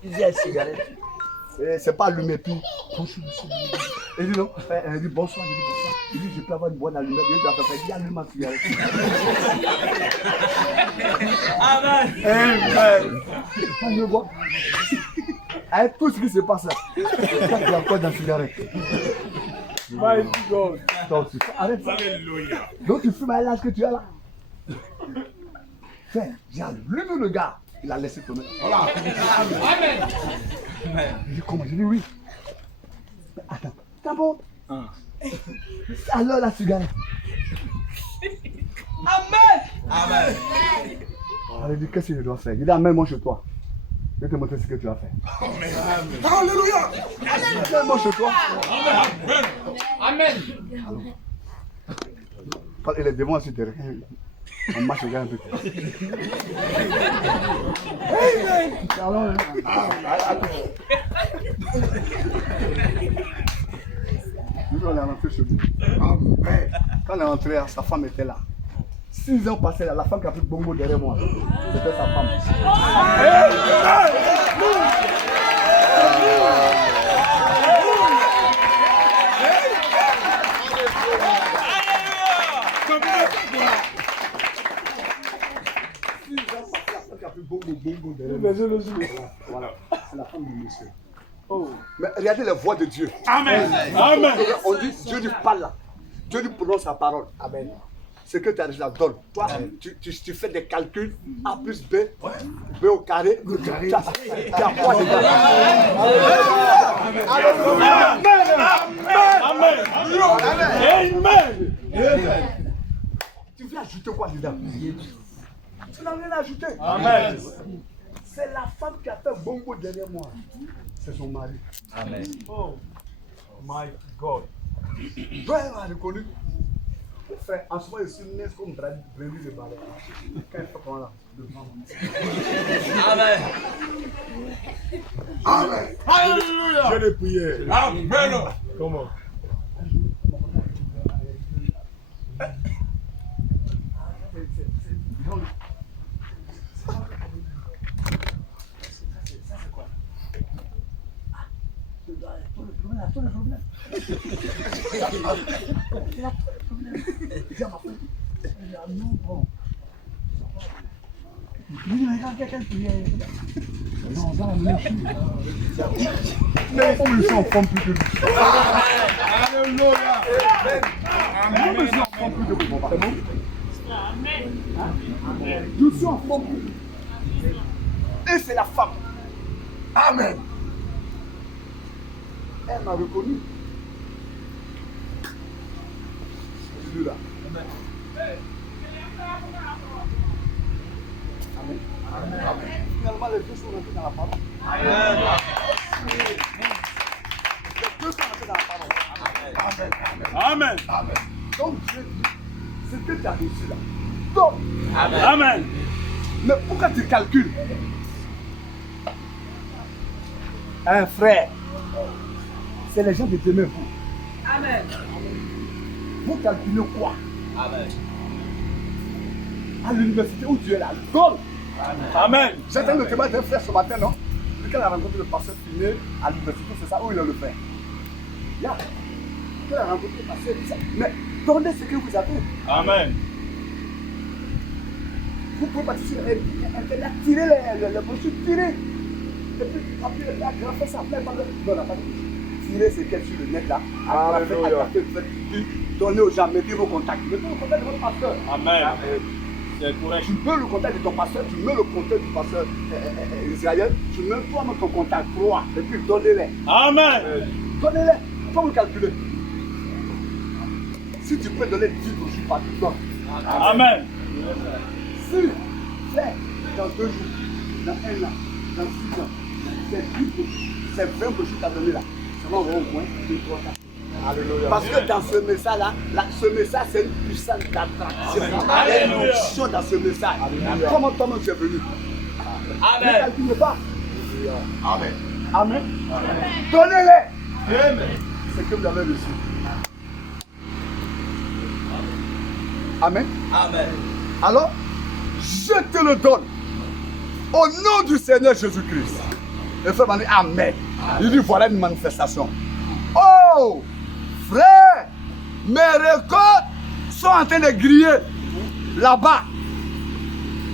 Il dit la cigarette. C'est pas allumé puis. Bonjour monsieur. Il dit non. Il dit bonsoir. Il dit je peux avoir une bonne allumette. Il dit il dit allume ma cigarette. Amen. Amen. Quand je vois. Avec tout ce qui se passe là. Quand tu as quoi dans la cigarette? Mighty God. Donc tu arrête ça. Donc tu fumes à l'âge que tu as là. Fais, j'ai allumé le gars. Il a laissé tomber. Voilà. Amen. Il dit comment? Je dis oui. Mais attends, t'as bon? Alors la cigarette. Amen. Il dit qu'est-ce que je dois faire? Il dit amène-moi chez toi. Je vais te montrer ce que tu as fait. Alléluia. Amène-moi chez toi. Amen. Il est devant sur le terrain. On marche un peu. Nous on est rentré chez lui. Quand on est rentré, sa femme était là. 6 ans passés là, la femme qui a pris bongo derrière moi, c'était sa femme. Voilà, c'est la femme du monsieur. Oh. Mais regardez les voix de Dieu. Amen. Amen. On dit, Dieu lui parle là. Dieu lui prononce sa parole. Amen. Ce que tu as déjà donné. Toi, tu fais des calculs. A plus B, B au carré. Tu as quoi dedans? Amen. Amen. Tu veux ajouter quoi dedans? Tu n'as rien ajouté. Amen. C'est la femme qui a fait bongo derrière moi. C'est son mari. Amen. Oh, my God. Toi, elle m'a reconnu. Frère, en ce moment, je suis né comme brebis de balai. Quand il fait comment là? Amen. Amen. Alléluia. Je l'ai prié. Amen. Comment? Mais on me sent en forme plus que lui. Alléluia. On me sent en forme plus que lui. C'est bon? Je suis en forme plus que lui. Et c'est la femme. Amen. Elle m'a reconnu. C'est lui là. Amen. Amen. Finalement, les deux sont rentrés dans la parole. Amen. Les deux sont rentrés dans la parole. Amen. Amen. Amen. Donc Dieu dit, ce que tu as reçu là, donne. Amen. Mais pourquoi tu calcules? Un frère, c'est les gens qui t'aiment vous. Amen. Vous calculez quoi? Amen. À l'université où tu es là, donne. Amen. J'étais le témoin d'un frère ce matin, non? Quand il a rencontré le pasteur Finé à l'université, c'est ça où il a le fait. Quand il a rencontré le pasteur, il dit ça. Mais donnez ce que vous avez. Amen. Vous pouvez partir sur Internet, tirer les brochures, tirer. Et puis, après, il a fait ça. Non, pas de tirer ce qu'il y a sur le net là. Donnez aux gens, mettez vos contacts. Mettez le contact de votre pasteur. Amen. C'est correct. Tu mets le contact de ton pasteur, tu mets le contact du pasteur Israël, tu mets toi-même ton contact, croix, et puis donnez-les. Amen. Donnez-les, il faut vous calculer. Si tu peux donner 10 brochures par temps, Amen. si c'est dans 2 jours, dans 1 an, dans 6 ans, c'est 10 brochures, c'est 20 brochures à donner là, ça va avoir au moins 2, 3, 4. Alléluia. Parce que dans ce message-là, ce message c'est une puissance d'attraction. Il y a une onction dans ce message. Comment toi-même tu es venu? Amen. Ne calcule pas. Amen. Amen. Donnez-les. Ce que vous avez reçu. Amen. Amen. Alors, je te le donne. Au nom du Seigneur Jésus-Christ. Le frère m'a dit Amen. Il dit voilà une manifestation. Oh, frère, mes récoltes sont en train de griller là-bas.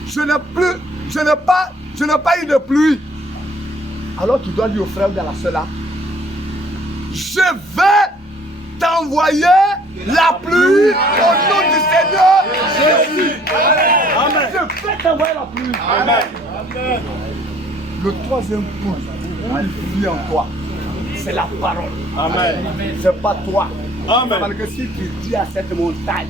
Je n'ai pas eu de pluie. Alors tu dois dire au frère de la soeur là, je vais t'envoyer la pluie au nom du Seigneur Jésus. Amen. Je vais t'envoyer la pluie. Amen. Le troisième point, il vit en toi. C'est la parole. Amen. C'est pas toi. Amen. Parce que si tu dis à cette montagne,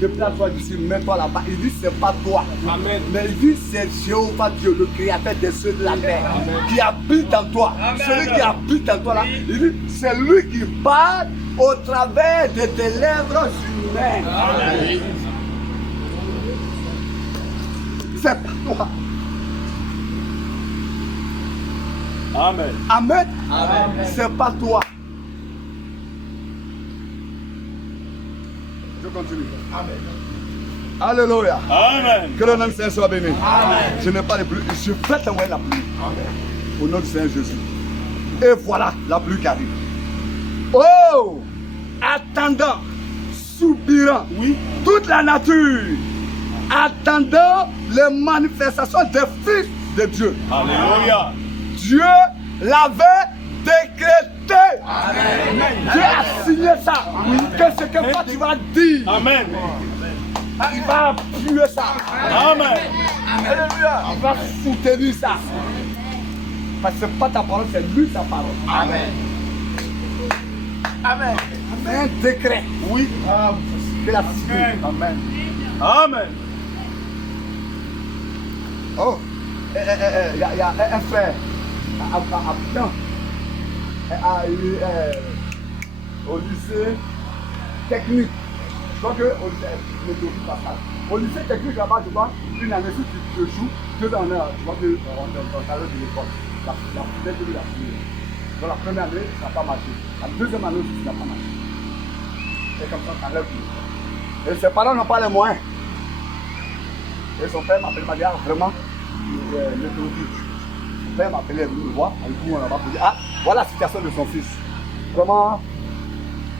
déplace-toi d'ici, mets-toi là-bas, il dit c'est pas toi. Amen. Mais il dit c'est Jéhovah Dieu, le créateur des cieux de la terre, qui habite en toi. Celui qui habite en toi là, il dit c'est lui qui parle au travers de tes lèvres humaines. Amen. C'est pas toi. Amen. Amen. Amen. C'est pas toi. Je continue. Amen. Alléluia. Amen. Que le nom du Seigneur soit béni. Amen. Je n'ai pas de pluie. Je vais t'envoyer la pluie. Amen. Au nom du Seigneur Jésus. Et voilà la pluie qui arrive. Oh! Attendant, soupirant, oui, toute la nature, attendant les manifestations des fils de Dieu. Alléluia. Dieu l'avait décrété. Amen. Dieu a signé ça. Que ce que toi tu vas dire, Amen. il va appuyer ça. Amen. Alléluia. Il va soutenir ça. Parce que ce n'est pas ta parole, c'est lui sa parole. Amen. Amen. C'est un décret. Oui. Il a signé. Amen. Amen. Oh. Il y a un frère à Abidjan. Au lycée technique. Je crois qu'au lycée technique là-bas, tu vois, une année si tu joues, 2 ans, tu vois qu'on s'arrête de l'école. La dès que tu l'as fini. Donc la première année, ça n'a pas marché. La deuxième année aussi, ça n'a pas marché. Et comme ça, ça lève plus. Et ses parents n'ont pas les moyens. Et son père m'appelle, m'a dit, ah, vraiment, son père m'a appelé, il me voir, du coup on va dire, ah, voilà la situation de son fils. Vraiment,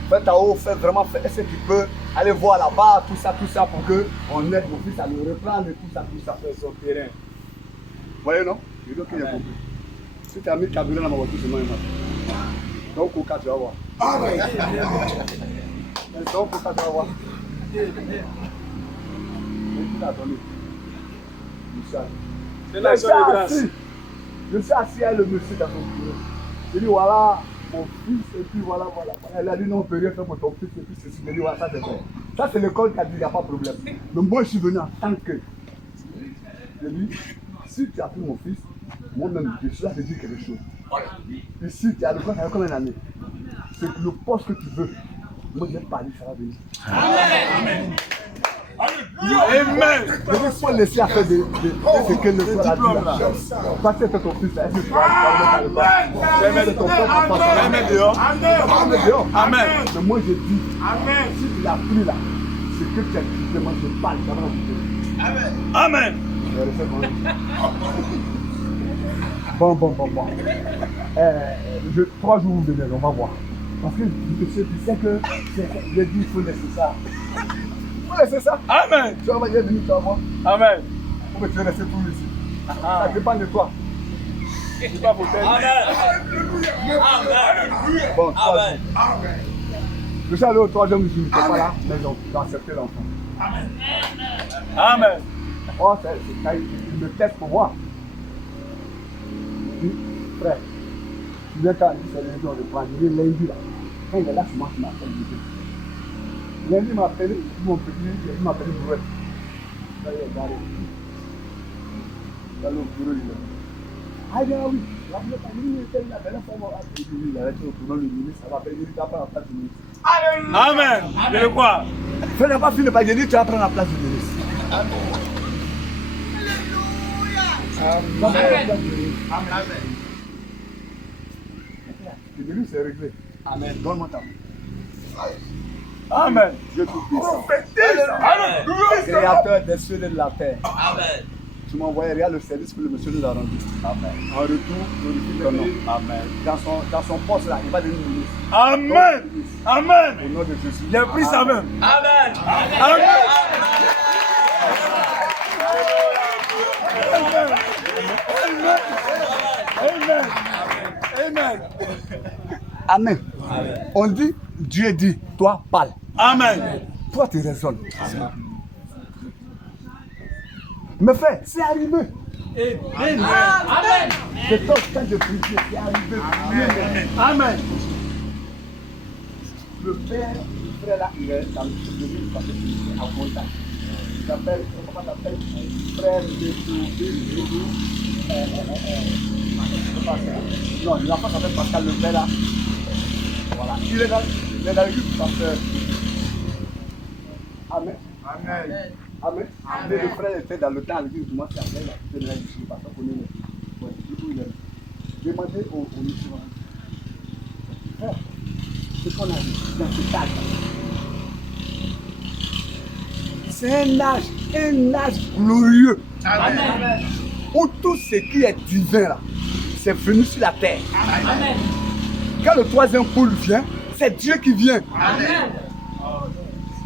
fais ta haut, est-ce que tu peux aller voir là-bas, tout ça, pour qu'on aide mon fils à le reprendre et tout ça, faire son terrain. Vous voyez, non? Je dis qu'il y a compris. Si tu as mis le carburant dans ma voiture, c'est moi et moi. Donc, au cas, tu vas voir. Donc, au cas, tu vas voir. Et qui l'a donné? Je suis assis avec le monsieur dans son bureau. Il dit voilà mon fils et puis voilà. Elle a dit non, on ne peut rien faire pour ton fils et puis ceci. Il dit voilà, ça c'est fait. Ça c'est l'école qui a dit il n'y a pas de problème. Mais moi je suis venu en tant que. Je dis si tu as pris mon fils, moi-même je suis là de dire quelque chose. Ici tu as l'école, ça fait combien d'années? C'est le poste que tu veux. Moi je vais parler, ça va venir. Amen. Amen. Il faut laisser à faire ce que le frère a dit. Parce que c'est ton fils, est-ce que tu vas le faire? C'est ton propre enfant. Amen dehors. Amen. Mais moi je dis, si tu l'as pris là, ce que tu as dit, moi je parle, ça va vous dire. Amen. Je vais le faire bon. 3 jours vous venez, on va voir. Parce que tu sais que j'ai dit il faut laisser ça. Ouais, c'est ça. Amen. Tu vas venir, tu vas voir. Amen. Ou tu vas laisser tout ici. Ça dépend de toi. C'est pas pour t'aider. Bon, 3 jours. Je suis allé au 3e jour, je n'étais pas là, mais j'ai accepté l'enfant. Amen. Oh, il me teste pour voir. Il dit, frère, tu viens quand c'est lundi, on le prend. Il dit lundi là. Quand il est là, c'est moi qui m'appelle. Lundi, il m'a appelé, mon petit, il m'a appelé Brouette. Là, il est garé. Dans le bureau, il est là. Ah, bien oui, la ministre, il a fait la forme. Il a été au tournant du ministre, ça va faire, il va prendre la place du ministre. Amen. Je le crois. Fais n'a pas fini par dire, tu vas prendre la place du ministre. L'église c'est réglé. Amen. Donne-moi ta main. Amen. Dieu tout-puissant. Amen. Créateur des cieux et de la terre. Amen. Tu m'envoies, regarde le service que le monsieur nous a rendu. Amen. En retour, glorifie ton nom. Amen. Dans son poste là, il va devenir ministre. Amen. Amen. Au nom de Jésus. J'ai pris ça même. Amen. Amen. Amen. Amen. Amen. On dit, Dieu dit, toi parle. Amen. Toi tu raisonnes. Mais frère, c'est arrivé. Amen. C'est ton temps de prier, c'est arrivé. Amen. Le père, le frère là, il est dans le ville parce qu'il est en contact. Il s'appelle, comment ça s'appelle? Frère de non, l'enfant s'appelle Pascal, le père là. Voilà. Il est dans l'église parce que. Amen. Amen. Amen. Mais le frère était dans le temps à l'église, moi c'est après, là. Il était dans l'église parce qu'on connaît le. Du coup, il a demandé au musulman. Frère, ce qu'on a vu dans cet âge, c'est un âge glorieux. Amen. Où tout ce qui est divin là, c'est venu sur la terre. Amen. Quand le troisième pôle vient, c'est Dieu qui vient. Amen.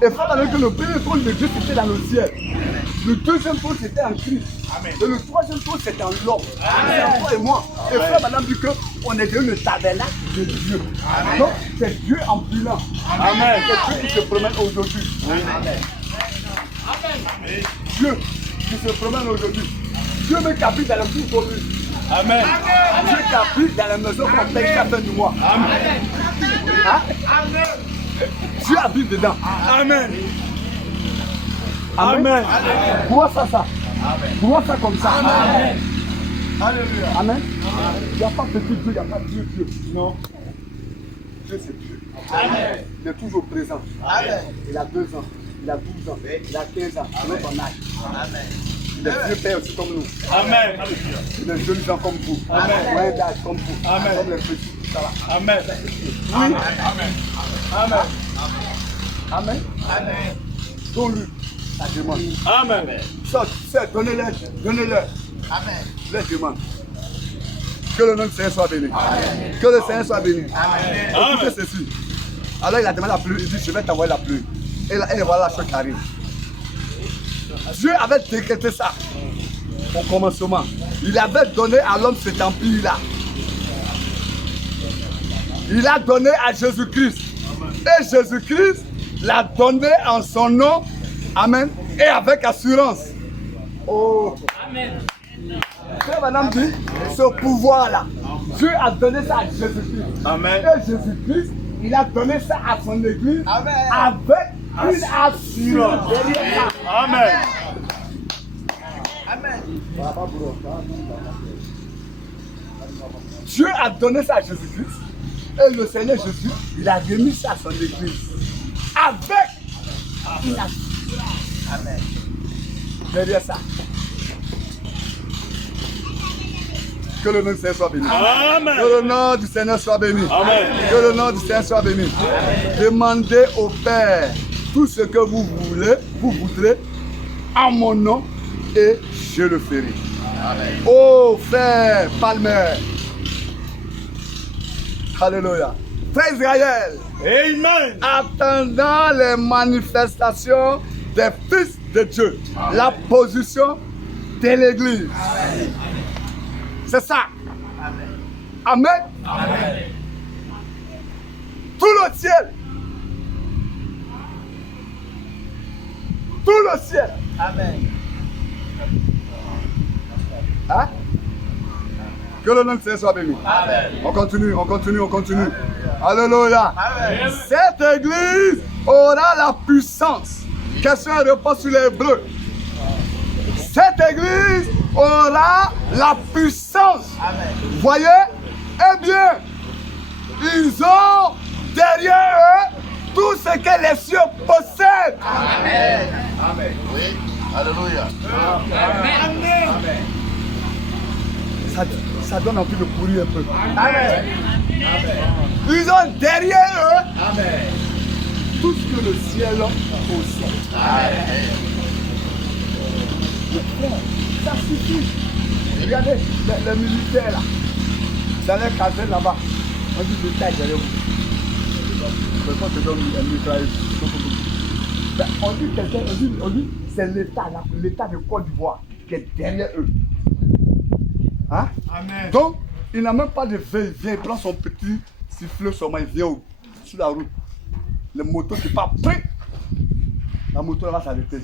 Et frère, alors que le premier trône de Dieu c'était dans le ciel, le deuxième trône c'était en Christ, et le troisième trône c'était en l'homme. C'est toi et moi. Et frère, madame dit qu'on est devenu le tabernacle de Dieu. Donc c'est Dieu en bilan. Amen. C'est Dieu qui se promène aujourd'hui. Amen. Dieu qui se promène aujourd'hui. Dieu me habite dans la cour commune. Amen. Dieu qui habite dans la maison qu'on paye chaque fin du mois. Amen. Hein? Dieu habite dedans. Amen. Amen. Amen. Vois ça. Vois ça comme ça. Amen. Alléluia. Amen. Il n'y a pas petit Dieu, il n'y a pas Dieu. Non. Dieu c'est Dieu. Amen. Il est toujours présent. Amen. Il a 2 ans, il a 12 ans, il a 15 ans. C'est notre âge. Amen. Il est vieux père aussi comme nous. Amen. Il est jeune gens comme vous. Amen. Moyen d'âge comme vous. Amen. Comme les petits. Ça va. Amen. Oui. Amen. Amen. Amen. Amen. Donne-lui la demande. Amen. C'est donnez-leur. Amen. Les demandes. Que le nom du Seigneur soit béni. Que le Seigneur soit béni. Écoutez ceci. Alors il a demandé la pluie. Il dit je vais t'envoyer la pluie. Et voilà la chose qui arrive. Dieu avait décrété ça au commencement. Il avait donné à l'homme cet empire-là. Il a donné à Jésus-Christ. Et Jésus-Christ l'a donné en son nom. Amen. Et avec assurance. Oh. Amen. Frère madame dit, ce pouvoir-là, Dieu a donné ça à Jésus-Christ. Amen. Et Jésus-Christ, il a donné ça à son église. Amen. Avec une assurance. Amen. Amen. Dieu a donné ça à Jésus-Christ. Et le Seigneur Jésus, il a remis ça à son église. Avec une assurance. Amen. Derrière ça. Que le nom du Seigneur soit béni. Amen. Que le nom du Seigneur soit béni. Amen. Que le nom du Seigneur soit béni. Demandez au Père tout ce que vous voudrez, en mon nom, et je le ferai. Amen. Oh frère Palmer. Alléluia. Frère Israël, Amen. attendant les manifestations des fils de Dieu, la position de l'église. C'est ça. Amen. Amen. Tout le ciel. Tout le ciel. Amen. Hein? Que le nom de Seigneur soit béni. Amen. On continue. Alléluia. Amen. Cette église aura la puissance. Question et réponse sur les Hébreux. Cette église aura la puissance. Amen. Voyez? Eh bien, ils ont derrière eux tout ce que les cieux possèdent. Amen. Amen. Oui. Alléluia. Ça donne envie de courir un peu. Amen. Ils ont derrière eux tout ce que le ciel possède. Ça suffit. Regardez les militaires là, dans les casernes là-bas. On dit le taille derrière vous. Quand tu donnes un mitrailleuse, on dit quelqu'un, on dit c'est l'État de Côte d'Ivoire qui est derrière eux. Hein? Amen. Donc, il n'a même pas de veille, il vient, il prend son petit sifflet seulement, il vient sur la route. Les motos qui partent, la moto va s'arrêter.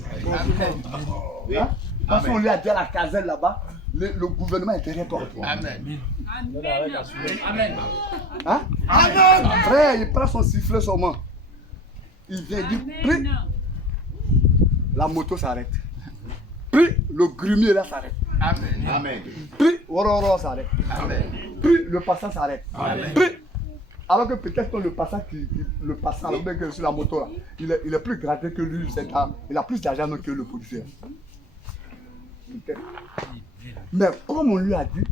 Hein? Parce qu'on lui a dit à la caserne là-bas, le gouvernement est derrière toi. Amen. Amen. Hein? Amen. Frère, il prend son sifflet seulement. Il vient, il dit, prie. La moto s'arrête. Puis le grumier là s'arrête. Amen. Amen. Puis Ororo s'arrête. Amen. Puis le passant s'arrête. Amen. Puis, alors que peut-être que le passant alors que sur la moto là, il est plus gradé que lui, il a plus d'argent que le policier. Mais comme on lui a dit,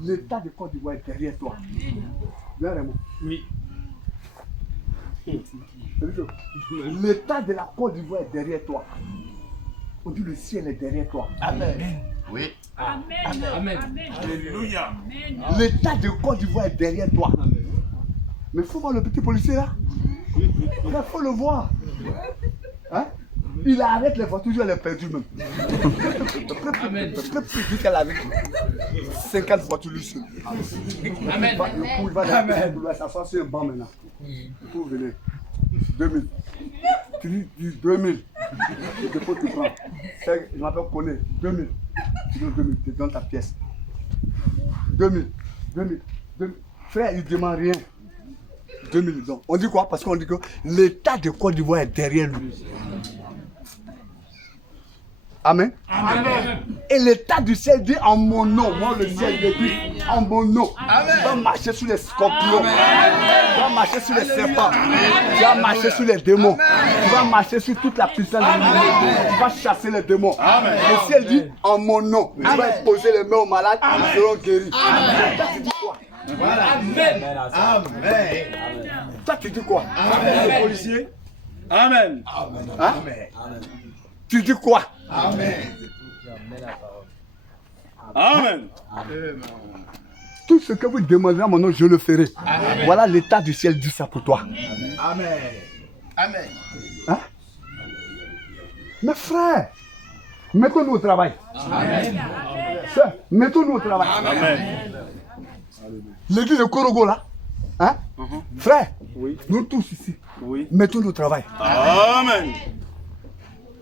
l'État de Côte d'Ivoire est derrière toi. Bien, Raymond. Oui. L'État de la Côte d'Ivoire est derrière toi. On dit le ciel est derrière toi. Amen. Oui. Amen. Amen. Alléluia. L'État de Côte d'Ivoire est derrière toi. Mais il faut voir le petit policier là. Il faut le voir. Hein? Il arrête les voitures, il est perdu même. Amen. Plus qu'elle avait 50 voitures lui seul. Amen. Il va s'asseoir sur un banc maintenant. Pour venir. 2000. Tu dis 2000. Le dépôt tu prends. Je m'appelle Koné. 2000. Tu donnes 2000. Tu donnes ta pièce. 2000. Frère, il ne demande rien. 2000 donc. On dit quoi? Parce qu'on dit que l'État de Côte d'Ivoire est derrière lui. Amen. Amen. Et l'État du ciel dit en mon nom. Moi, le ciel dit en mon nom. Tu vas marcher sur les scorpions. Tu vas marcher sur les serpents. Tu vas marcher sur les démons. Tu vas marcher sur toute la puissance de l'univers. Tu vas chasser les démons. Le ciel dit en mon nom. Tu vas imposer les mains aux malades. Ils seront guéris. Toi, tu dis quoi? Amen. Amen. Toi, tu dis quoi? Amen. Policier. Amen. Hein? Tu dis quoi? Amen. Amen. Tout ce que vous demanderez à mon nom, je le ferai. Voilà l'État du ciel dit ça pour toi. Amen. Amen. Hein? Mes frères, mettons-nous au travail. Amen. Sœurs, mettons-nous au travail. Amen. L'église de Korogo là, hein? Frère, nous tous ici, mettons-nous au travail. Amen.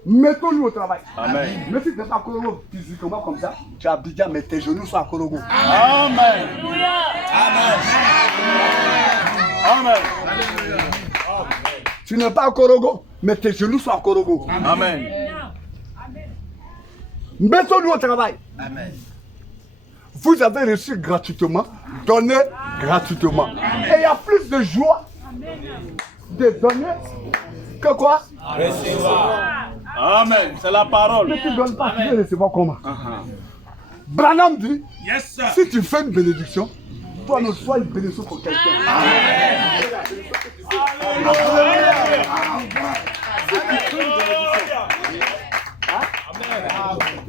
Mettons-nous au travail. Amen. Mais si tu n'es pas à Korogo physiquement comme ça, tu as Abidjan, mais tes genoux sont à Korogo. Amen. Amen. Amen. Tu n'es pas à Korogo, mais tes genoux sont à Korogo. Amen. Mettons-nous au travail. Amen. Vous avez reçu gratuitement, donnez gratuitement. Et il y a plus de joie de donner que quoi? Amen. C'est la parole. Mais tu ne donnes pas, tu veux recevoir comment? Branham dit, Yes, sir. si tu fais une bénédiction, toi ne sois une bénédiction pour quelqu'un.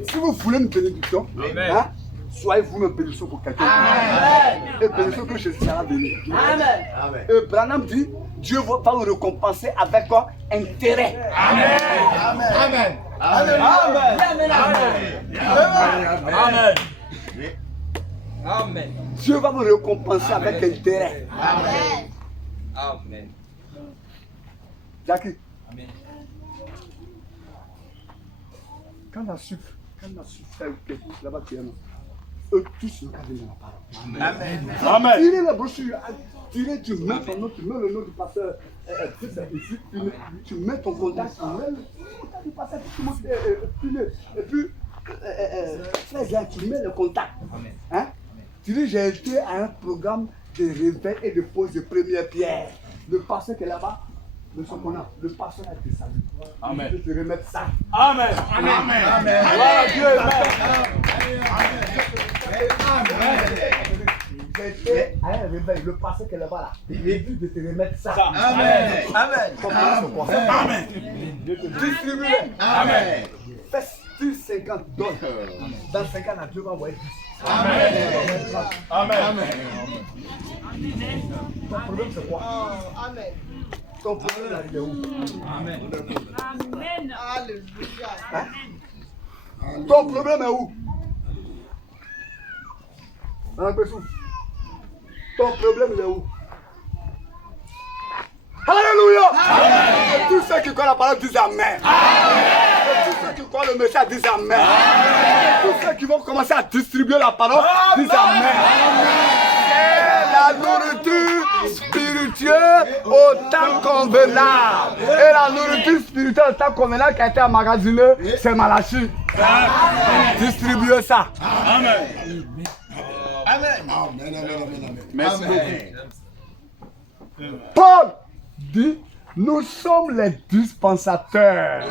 Si vous voulez une bénédiction, hein, soyez vous-même bénédiction pour quelqu'un. Et bénédiction que Jésus sera béni. Et Branham dit, Dieu va vous récompenser avec quoi? Intérêt. Amen. Amen. Amen. Amen. Amen. Dieu va vous récompenser avec intérêt. Amen. Amen. Jackie, Amen. quand la sucre fait quelque chose là-bas, tu es là. Eux tous, ils cadrent la parole. Amen. Amen. Tirez la brochure, tirez, tu mets ton nom, tu mets le nom du pasteur. Ici, tu mets ton contact, tu mets le contact du pasteur, tu mets, et puis, frère Jean, tu mets le contact. Hein? Tu dis, j'ai été à un programme de réveil et de pose de première pierre. Le pasteur qui est là-bas, le Sokona, le pasteur a été salué. Amen. Je vais te remettre ça. Amen. Amen. Amen. Gloire à Dieu. Amen. J'étais à un réveil, le passé qu'elle est là. Il est dû de te remettre ça. Amen. Amen. Ton problème, c'est quoi? Amen. Distribue. Amen. Fais-tu 50 dollars. Dans 5 ans, Dieu va envoyer 10. Amen. Amen. Ton problème, c'est quoi? Amen. Ton problème, là, il est où? Amen. Alléluia. Ton problème est où? Ton problème il est où? Alléluia! Et tous ceux qui croient la parole disent Amen. Et tous ceux qui croient le message disent Amen. Et tous ceux qui vont commencer à distribuer la parole disent Amen. C'est la nourriture spirituelle au temps convenable. Et la nourriture spirituelle au temps convenable qui a été emmagasinée, c'est Malachie. Distribuez ça. Amen. Amen. Merci beaucoup. Paul dit, nous sommes les dispensateurs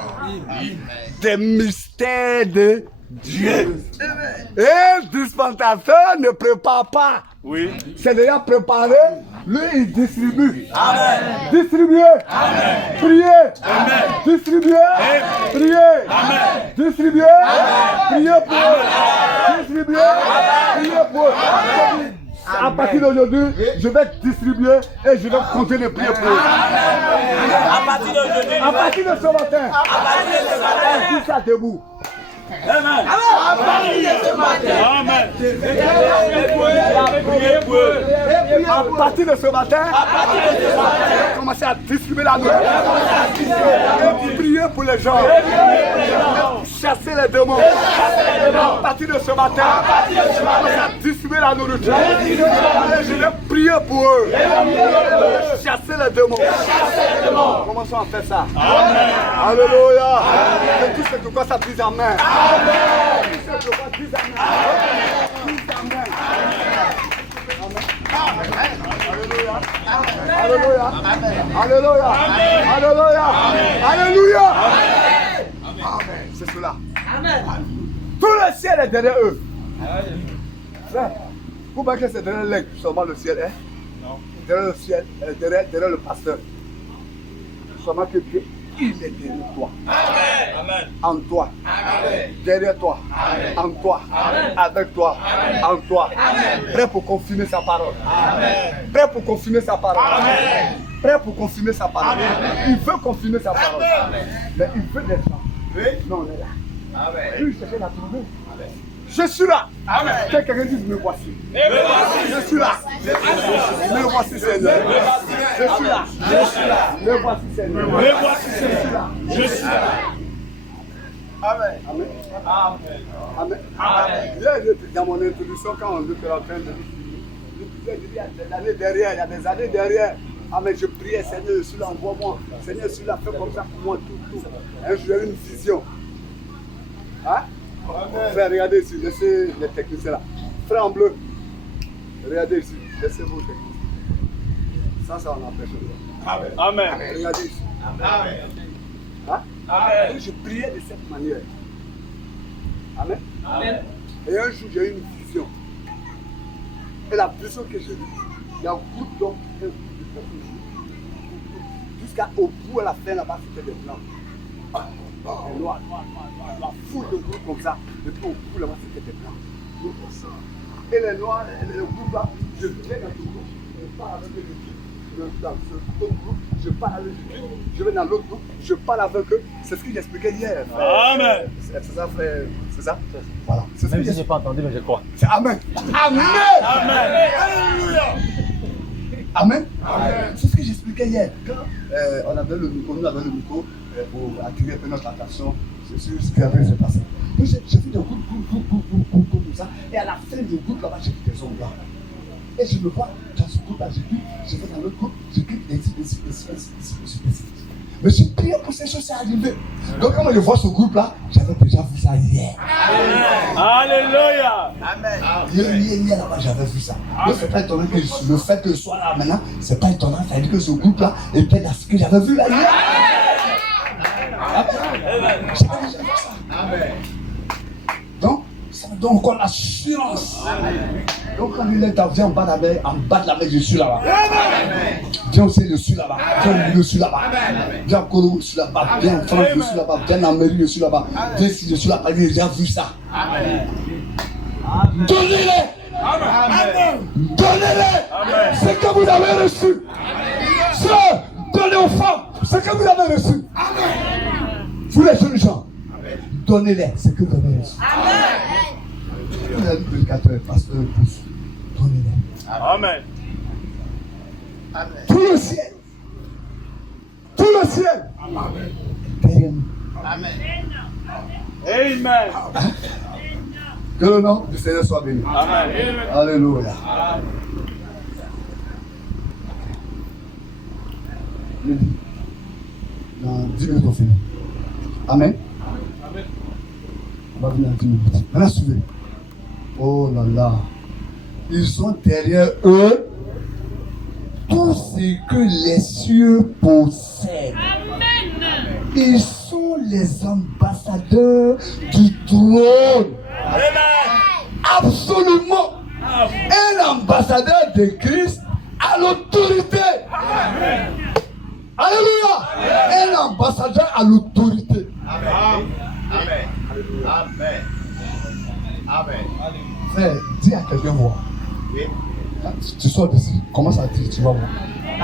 des mystères de Dieu. Et dispensateur ne prépare pas. Oui. C'est déjà préparé. Lui, il distribue. Amen. Distribuer. Amen. Prier. Amen. Distribuer. Prier. Amen. Distribuer. Prier pour eux. Distribuer. Prier pour eux. À partir d'aujourd'hui, je vais distribuer et je vais continuer de prier pour eux. À partir d'aujourd'hui. À partir de ce matin, tout ça debout. Amen. Amen. À partir de ce matin, je vais commencer à distribuer la nourriture et prier pour les gens. Chasser les démons. À partir de ce matin, je vais commencer à distribuer la nourriture et je vais prier pour eux. Chasser les démons. Commençons à faire ça. Alléluia. Et tous ceux qui croient ça disent Amen. Tous ceux qui croient disent Amen. Disent Amen. Alléluia. Alléluia. Alléluia. Alléluia. Amen. C'est cela. Tout le ciel est derrière eux. Frère, vous pensez que c'est derrière l'aigle seulement le ciel est? Non. Derrière le ciel, derrière le pasteur. Seulement que Dieu, il est derrière toi. Amen. En toi. Derrière toi. En toi. Avec toi. En toi. Prêt pour confirmer sa parole. Prêt pour confirmer sa parole. Prêt pour confirmer sa parole. Il veut confirmer sa parole. Mais il veut des gens. Non, on est là. Il cherche à trouver. Je suis là. Que quelqu'un dise me voici. Je suis là. Me voici Seigneur. Je suis là. Me voici Seigneur. Me voici, Je suis là. Je suis là. Amen. Amen. Hier, dans mon introduction, quand on était en train de dire, il y a des années derrière, il y a des années derrière. Amen. Je priais, Seigneur, je suis là, envoie-moi. Seigneur, je suis là, fais comme ça pour moi, tout. Un jour, j'ai eu une vision. Hein? Frère, regardez ici, laissez les techniciens là. Frère en bleu, regardez ici, laissez vos techniciens. Ça on empêche. Amen. Regardez ici. Amen. Hein? Amen. Et je priais de cette manière. Amen. Amen. Et un jour, j'ai eu une vision. Et la vision que j'ai eue, il y a un groupe d'hommes, un groupe de personnes. Jusqu'au bout, à la fin, là-bas, c'était des blancs. Des noirs, la foule de groupes comme ça. Et puis au bout, là-bas, c'était des blancs. Et les noirs, le groupe là, je viens dans ce groupe, je parle avec eux. Dans ce autre groupe, je parle avec eux. Je vais dans l'autre groupe, je parle avec eux. C'est ce que j'expliquais hier. Amen. C'est ça, frère. C'est ça? Voilà. Même si je n'ai pas entendu, mais je crois. C'est Amen. Amen. Amen. Alléluia. Amen. C'est ce que j'expliquais hier. Quand on avait le micro, nous avons le micro pour attirer un peu notre attention sur ce qui avait se passé. Donc j'ai vu des groupes comme ça. Et à la fin du groupe là-bas, j'ai vu des hommes blancs. Et je me vois dans ce groupe-là, je vais dans l'autre groupe, je clique ainsi. Mais j'ai prié pour ces choses, c'est arrivé. Donc quand je vois ce groupe-là, j'avais déjà vu ça hier. Alléluia. Hier là-bas, j'avais vu ça. Donc c'est pas étonnant que le fait que je sois là maintenant, c'est pas étonnant, ça veut dire que ce groupe-là était dans ce que j'avais vu là hier. J'avais déjà vu ça. Donc, ça veut donne encore l'assurance. Donc quand il est là, viens en bas de la mer, je suis là-bas. Viens aussi, je suis là-bas. Viens, je suis là-bas. Viens en Congo, je suis là-bas. Viens en France, je suis là-bas. Viens en Amérique, je suis là-bas. Viens ici, je suis là-bas. J'ai déjà vu ça. Donnez-les. Donnez-les. Ce que vous avez reçu. Sœurs, donnez aux femmes ce que vous avez reçu. Vous les jeunes gens, donnez-les ce que vous avez reçu. Vous avez dit que le pasteur pousse. Donnez-les. Amen. Tout le ciel. Tout le ciel. Derrière nous. Amen. Que le nom du Seigneur soit béni. Amen. Alléluia. Je dis, dans 10 minutes on finit. Amen. On va venir dans 10 minutes. Maintenant suivez. Oh là là. Ils sont derrière eux tout ce que les cieux possèdent. Ils sont les ambassadeurs du trône. Absolument. Un ambassadeur de Christ a l'autorité. Alléluia. Un ambassadeur a l'autorité. Amen. Amen. Amen. Frère, dis à quelqu'un voir. Oui. Quand tu sors d'ici, commence à dire, tu vas voir.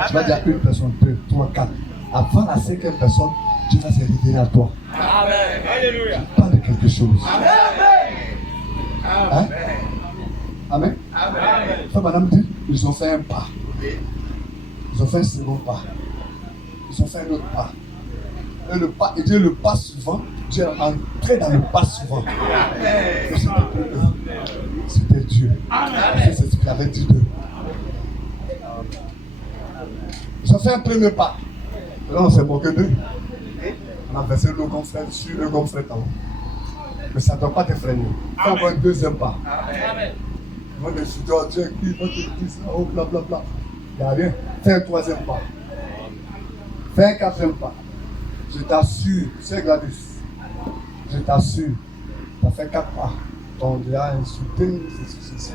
Tu vas dire à une personne, 2, 3, 4. Avant la 5e personne, tu vas se révéler à toi. Amen. Alléluia. Parle de quelque chose. Hein? Amen. Frère, madame dit, ils ont fait un pas. Ils ont fait un second pas. Ils ont fait un autre pas. Et le pas, et Dieu le pas suivant, Dieu est entré dans le pas suivant. C'était Dieu. C'est ce qu'il avait dit d'eux. Ils ont fait un premier pas. Là, on s'est moqué d'eux. On a versé l'eau comme frère dessus, eux comme frère avant. Mais ça ne doit pas te freiner. Fais encore un deuxième pas. Ils vont te dire, oh Dieu, ils vont te dire ça, oh blablabla. Il n'y a rien. Fais un troisième pas. Fais un quatrième pas. Je t'assure, c'est Gladys. Je t'assure, tu as fait 4 pas. On dirait insulté, c'est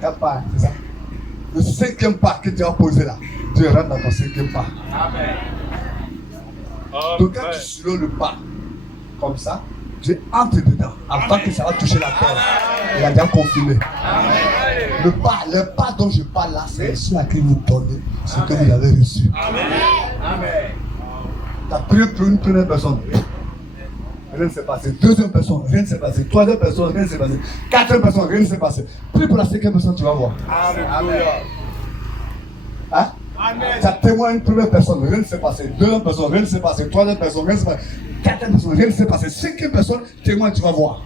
4 pas, c'est ça. Le 5e pas que tu as posé là, Dieu rentre dans ton 5e pas. Amen. Donc quand tu sur le pas, comme ça, Dieu entre dedans, avant que ça va toucher la terre. Il a déjà confirmé. Le pas dont je parle là, c'est celui à qui vous donnez ce que vous avez reçu. Amen. Tu as prié pour une première personne. Rien ne s'est passé. Deuxième personne, rien ne s'est passé. Troisième personne, rien ne s'est passé. Quatrième personne, rien ne s'est passé. Prie pour la 5e personne, tu vas voir. Amen. Hein? Tu as témoin une première personne, rien ne s'est passé. Deuxième personne, rien ne s'est passé. Troisième personne, rien ne s'est passé. Quatrième personne, rien ne s'est passé. 5e personne, témoin, tu vas voir.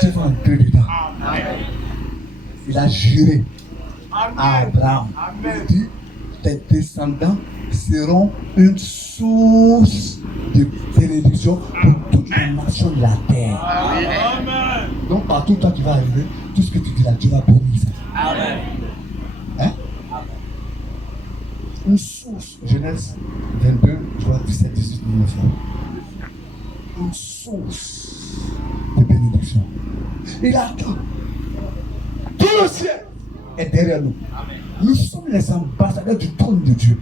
Tu vas entrer dedans. Il a juré à Abraham. Il dit, tes descendants seront une source de bénédiction pour toutes les nations de la terre. Amen. Donc partout toi qui vas arriver, tout ce que tu dis là, Dieu va bénir ça. Amen. Hein? Une source, Genèse 22, je vois 17, 18, 19. Une source de bénédiction. Il attend. Tout le ciel est derrière nous. Nous sommes les ambassadeurs du trône de Dieu.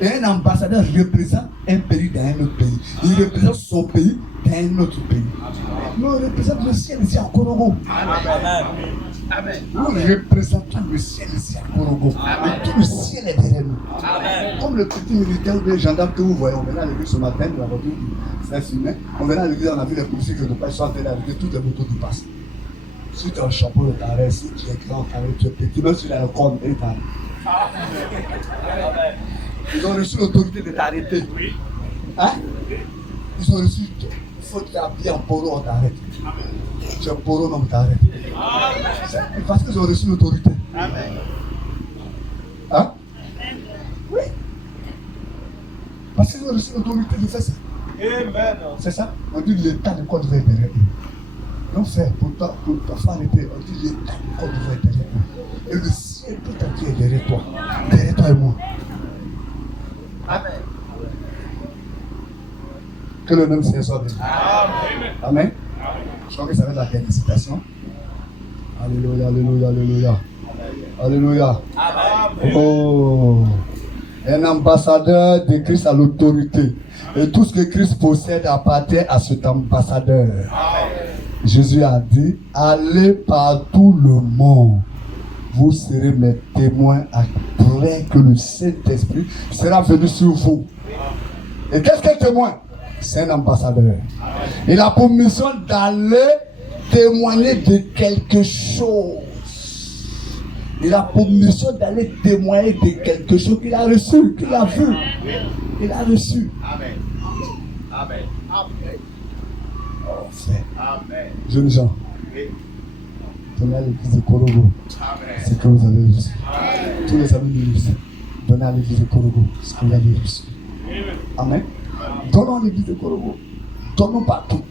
Et un ambassadeur représente un pays dans un autre pays. Il représente son pays dans un autre pays. Nous représentons le ciel ici à Korogo. Nous représentons le ciel ici à Korogo. Et tout le ciel est derrière nous. Comme le petit militaire ou les gendarmes que vous voyez, on venait à l'église ce matin, de la voiture c'est filmé. On venait à l'église, on a vu les policiers qui ne pas sont en train d'arriver, toutes les motos qui passent. Si tu as un chapeau de t'arrêt, si tu es grand, tu es petit, même si tu as un corps, il t'arrête. Ils ont reçu l'autorité de t'arrêter. Hein? Ils ont reçu, il faut t'habiller en poro, on t'arrête. Tu es un poro, non, on t'arrête. C'est parce qu'ils ont reçu l'autorité. Hein? Oui. Parce qu'ils ont reçu l'autorité de faire ça. Amen. C'est ça? On dit l'état de Côte d'Ivoire est derrière eux. Non, frère, pour ta femme, on dit l'état de Côte d'Ivoire est derrière eux. Et le ciel tout entier est derrière toi. Derrière toi et moi. Amen. Que le nom du Seigneur soit béni. Amen. Je crois que ça va être la dernière citation. Alléluia, alléluia, alléluia. Alléluia. Oh. Un ambassadeur de Christ a l'autorité. Et tout ce que Christ possède appartient à cet ambassadeur. Jésus a dit, allez par tout le monde. Vous serez mes témoins après que le Saint-Esprit sera venu sur vous. Et qu'est-ce qu'un témoin? C'est un ambassadeur. Il a pour mission d'aller témoigner de quelque chose. Il a pour mission d'aller témoigner de quelque chose qu'il a reçu, qu'il a vu. Il a reçu. Amen. Amen. Amen. Oh, frère. Amen. Jeunes gens, donnez à l'église de Korogo ce que vous avez reçu. Tous les amis de l'église, donnez à l'église de Korogo ce que vous avez reçu. Amen. Donnons à l'église de Korogo. Donnons partout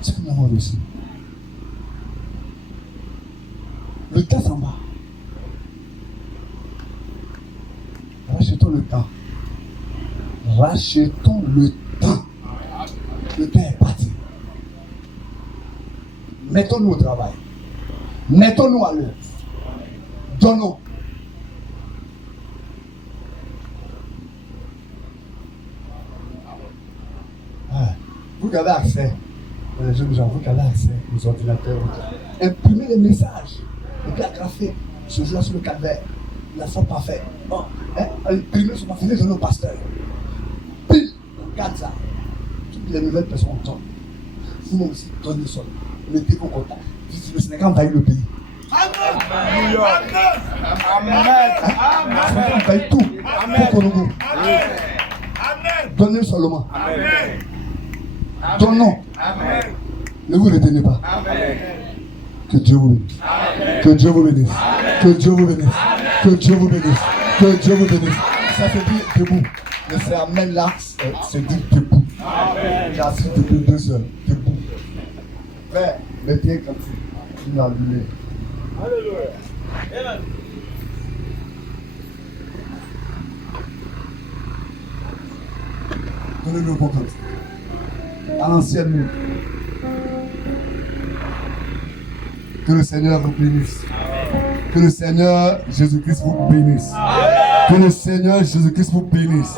ce que nous avons reçu. Le temps s'en va. Rachetons le temps. Rachetons le temps. Le temps est parti. Mettons-nous au travail. Mettons-nous à l'œuvre. Donnons. Vous qui avez accès, les jeunes gens, vous qui avez accès aux ordinateurs, imprimez les messages. Et puis agrafez ce jour sur le calvaire. Ils ne sont pas faits. Bon, imprimez sur ma fenêtre de nos pasteurs. Puis, regarde ça. Toutes les nouvelles personnes tombent. Vous aussi, donnez ça. Mettez vos contacts. Le Sénégal envahit le pays. Amen. Amen. Envahit tout. Pour Korogo. Donnez seulement. Amen. Donnons. Amen. Ne vous retenez pas. Amen. Que Dieu vous bénisse. Que Dieu vous bénisse. Que Dieu vous bénisse. Que Dieu vous bénisse. Que Dieu vous bénisse. Ça se dit debout. Mais c'est amen là, c'est dit debout. J'ai assis depuis 2 heures. Debout. Frère, mettez comme ça. Il a allumé. Alléluia. Amen. Donnez-le au bon côté. À l'ancienne. Que le Seigneur vous bénisse. Que le Seigneur Jésus-Christ vous bénisse. Que le Seigneur Jésus-Christ vous bénisse.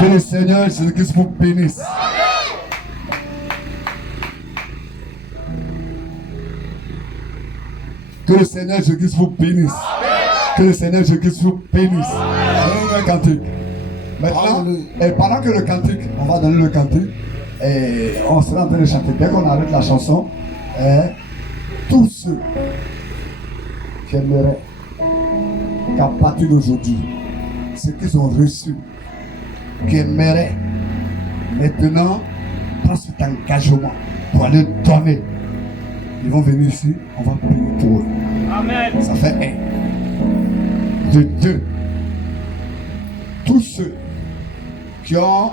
Que le Seigneur Jésus-Christ vous bénisse. Que le Seigneur Jésus-Christ vous bénisse. Que le Seigneur Jésus-Christ vous bénisse. Donnez le cantique. Maintenant, et pendant que le cantique, on va donner le cantique, et on sera en train de chanter. Dès qu'on arrête la chanson, tous ceux qui aimeraient qu'à partir d'aujourd'hui, ce qu'ils ont reçu, qui aimeraient maintenant prendre cet engagement pour aller donner, ils vont venir ici, on va prier pour eux. Amen. Ça fait 1. De 2. Tous ceux qui ont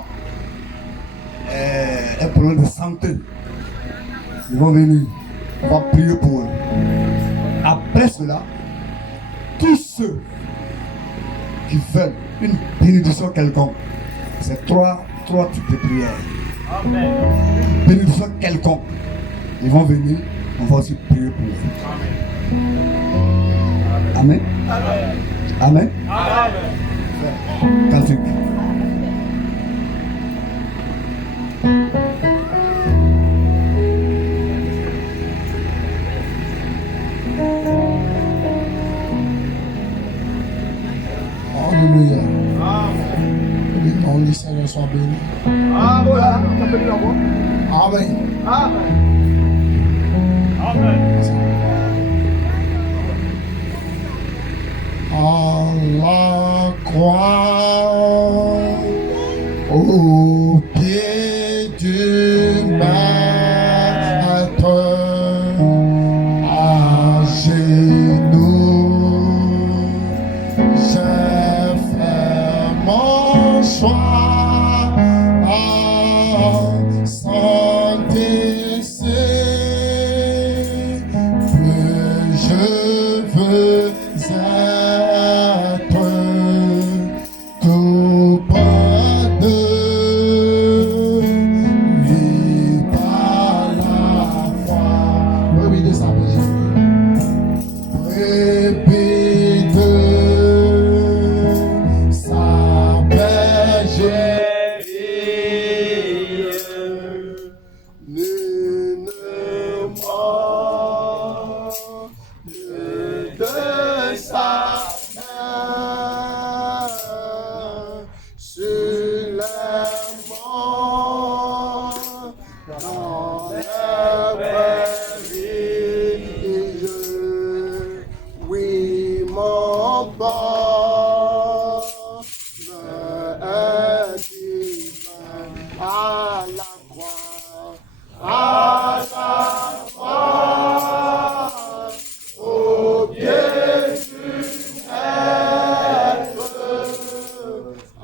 un problème de santé, ils vont venir. On va prier pour eux. Après cela, tous ceux qui veulent une bénédiction quelconque, c'est trois types de prières. Amen. Bénédiction quelconque, ils vont venir, on va aussi prier pour eux. Amen. Amen. Amen. Cantique. Alléluia. Que le nom du Seigneur soit béni. Amen. Amen. Amen. Amen. À la croix, au pied du maître, à genoux, j'ai fait mon choix, sans décès, que je veux être coupable de ton bonheur est divin. À la croix, à la croix, au pied du maître,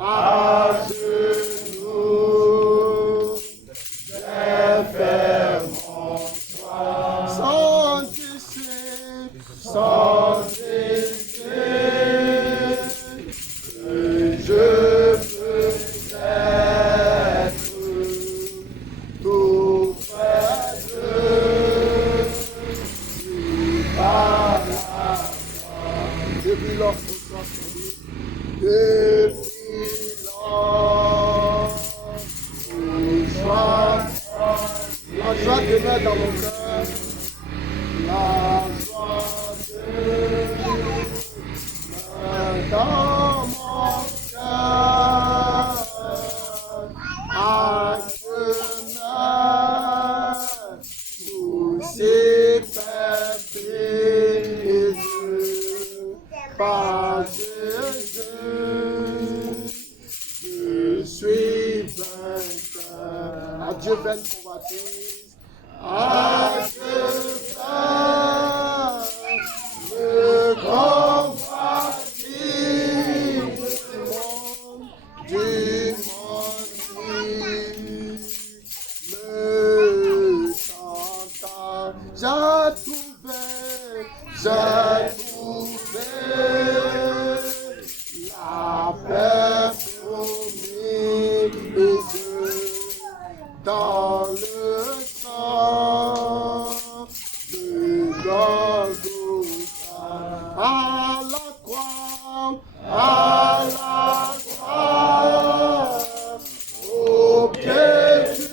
à genoux, j'ai fait mon choix. Sans disciple, sans disciple, je peux être tout près de lui par la foi. Depuis lors, depuis lors, la joie demeure dans mon cœur. La joie demeure dans mon cœur. À demain, tous ces pépites par Jésus, je suis vainqueur. Adieu, vaine convoitise. Adieu, vaine convoitise du monde qui me chante. J'ai trouvé la paix promise dans le sang de Golgotha. À la croix, à la croix, au pied du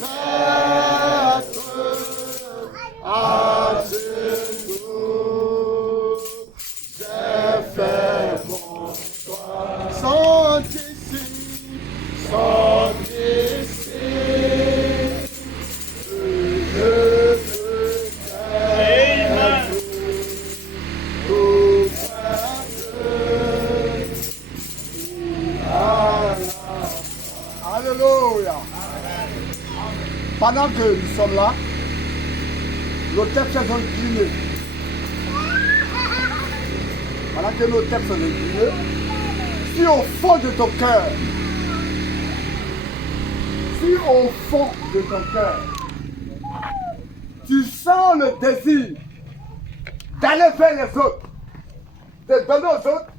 maître, à genoux, j'ai fait mon choix. Sans disciple, sans disciple, je peux être tout près de lui. Alléluia. Pendant que nous sommes là, nos têtes sont inclinées. Pendant que nos têtes sont inclinées, si au fond de ton cœur, tu sens le désir d'aller vers les autres, de donner aux autres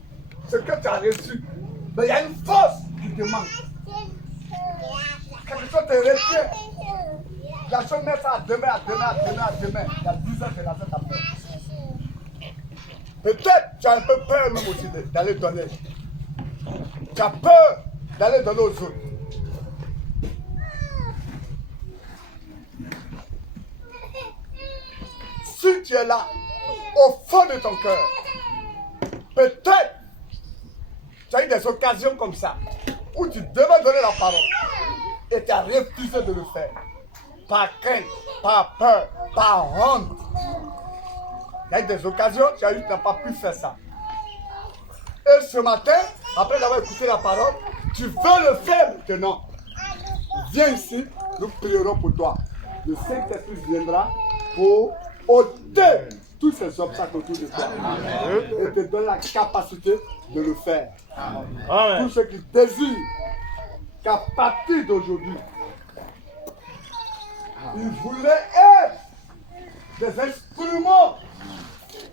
ce que tu as reçu, mais il y a une force qui te manque. Quelque chose te retient. La chose met ça à demain. Il y a 10 ans, c'est la fête après. Peut-être tu as un peu peur même aussi d'aller donner. Tu as peur d'aller donner aux autres. Si tu es là, au fond de ton cœur, peut-être tu as eu des occasions comme ça, où tu devais donner la parole, et tu as refusé de le faire. Par crainte, par peur, par honte. Il y a eu des occasions, tu n'as pas pu faire ça. Et ce matin, après avoir écouté la parole, tu veux le faire maintenant. Viens ici, nous prierons pour toi. Le Saint-Esprit viendra pour ôter tous ces obstacles autour de toi. Et te donne la capacité de le faire. Tous ceux qui désirent qu'à partir d'aujourd'hui, ils voulaient être des instruments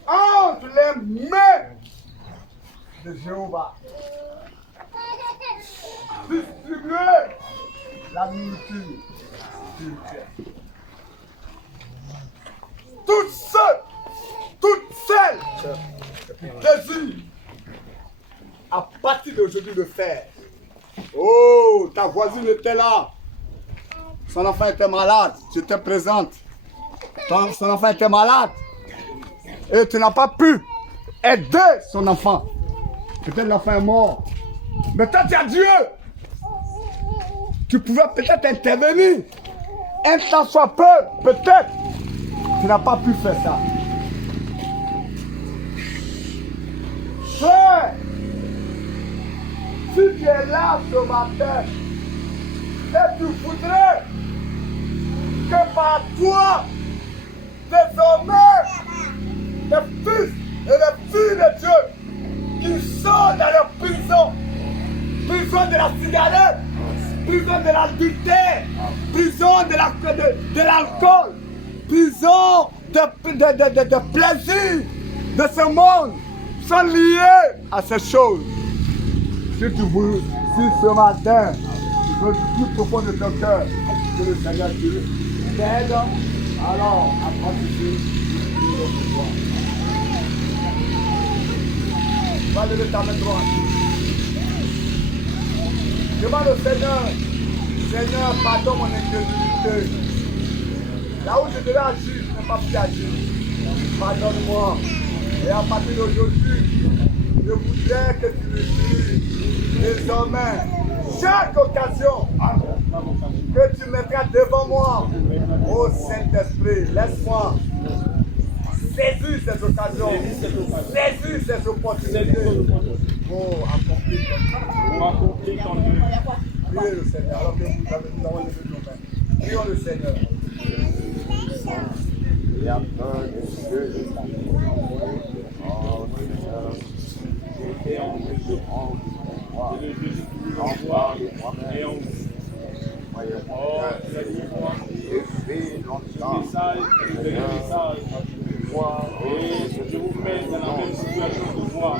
entre les mains de Jéhovah. Distribuer la nourriture spirituelle. Toutes celles qui désirent à partir d'aujourd'hui le faire. Oh, ta voisine était là. Son enfant était malade. Tu te présentes. Son enfant était malade. Et tu n'as pas pu aider son enfant. Peut-être l'enfant est mort. Mais toi, tu as Dieu. Tu pouvais peut-être intervenir. Un temps soit peu, peut-être. Tu n'as pas pu faire ça. Ce tu es là ce matin et tu voudrais que par toi, désormais, les fils et les filles de Dieu qui sont dans la prison de la cigarette, prison de l'adultère, prison de l'alcool, prison de plaisir de ce monde, sont liés à ces choses. Si ce matin, tu veux du plus profond de ton cœur que le Seigneur Dieu t'aide, alors à pratiquer le pouvoir. Va lever ta main droite. Demande au Seigneur, Seigneur, pardonne mon incrédulité. Là où je devais agir, je n'ai pas pu agir. Pardonne-moi. Et à partir d'aujourd'hui, je voudrais que tu me dises désormais, chaque occasion que tu mettras devant moi, ô Saint-Esprit, laisse-moi saisir ces occasions, saisir ces opportunités pour accomplir ton Dieu. Priez le Seigneur, alors que nous avons levé nos mains. Prions le Seigneur. Et après les cieux et la terre. Oh Seigneur, j'étais en Jésus-Christ, moi, l'enfant de moi-même. Oh Seigneur, j'ai fait longtemps, Seigneur, et je vous mets dans la même situation que moi.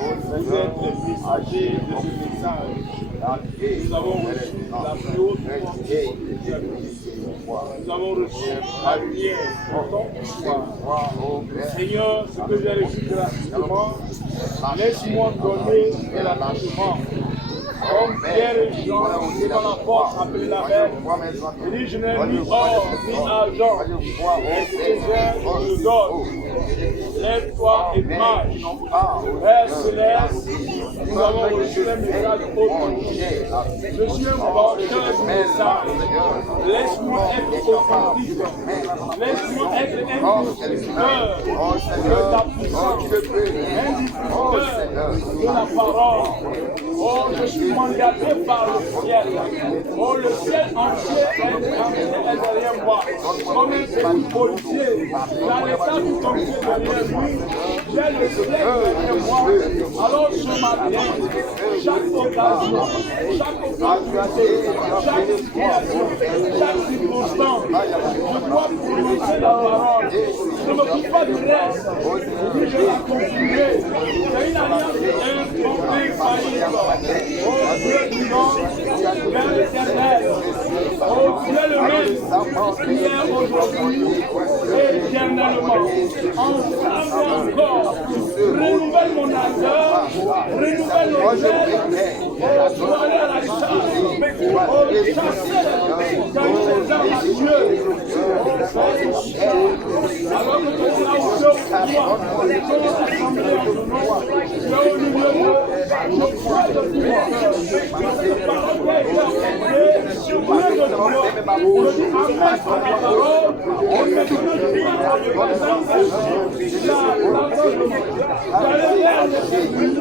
Vous êtes les messagers de ce message. Nous avons reçu la plus haute force de Dieu. Nous avons reçu la lumière de ton pouvoir. Seigneur, ce que j'ai reçu gratuitement, laisse-moi donner gratuitement. Comme Pierre et Jean, devant la porte appelée la mer, il dit, je n'ai ni or ni argent, mais ce que j'ai, je donne. Lève-toi et marche. Père Céleste, nous avons reçu un message authentique. Je suis un porteur de message. Laisse-moi être authentique. Laisse-moi être un diffuseur de ta puissance, un diffuseur de la parole. Oh, je suis mandaté par le ciel. Oh, le ciel entier est derrière moi. Comme un petit policier, dans l'état tout entier derrière lui, j'ai le ciel derrière moi. Alors ce matin, chaque occasion, chaque situation, chaque circonstance, je dois prononcer la parole. Je ne m'occupe pas du reste. Je vais continuer. C'est une alliance infaillible. Oh Dieu vivant, Père éternel, oh tu es le même hier, aujourd'hui et éternellement. Ensemble encore, renouvelle mon ardeur, renouvelle mon zèle. Oh, tu vas aller à la chasse, oh, chasser les ambitieux. Oh, Père, alors que tu es là où tu es, comment assembler en ce nom, tu es au milieu de nos croix de pouvoir. Cette parole qui a été apportée, je prie de Dieu, je dis amen à la parole, et maintenant je prie à la présence de Dieu, la parole de Dieu, la lumière de Jésus,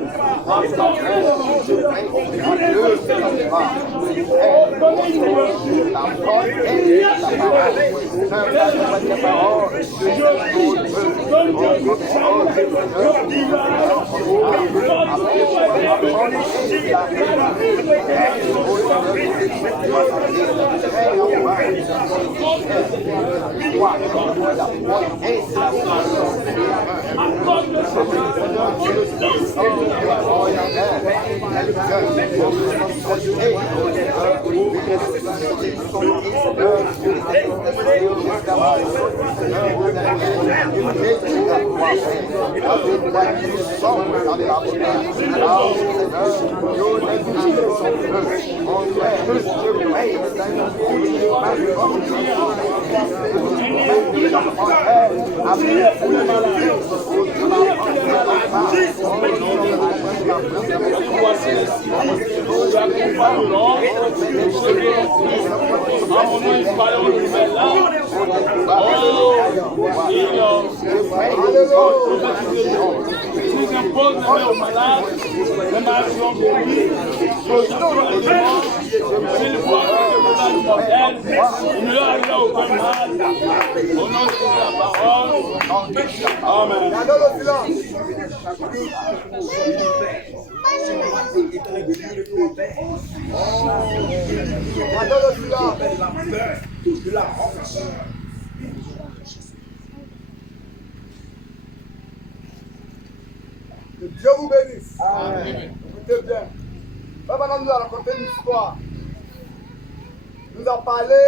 apportez devant Dieu, manifestez dans les vies, oh, donnez une ouverture, il y a ce voici les signes. Nous accompagnerons. À mon nom, nous parlons de nouvelles là. Nous imposons aux malades, les malades sont guéris, s'ils voient que le malade mortel, il ne leur arrivera aucun mal. Au nom de la parole, Amen. Que Dieu vous bénisse. Amen. Écoutez bien. Maintenant, nous allons raconter une histoire. Nous a parlé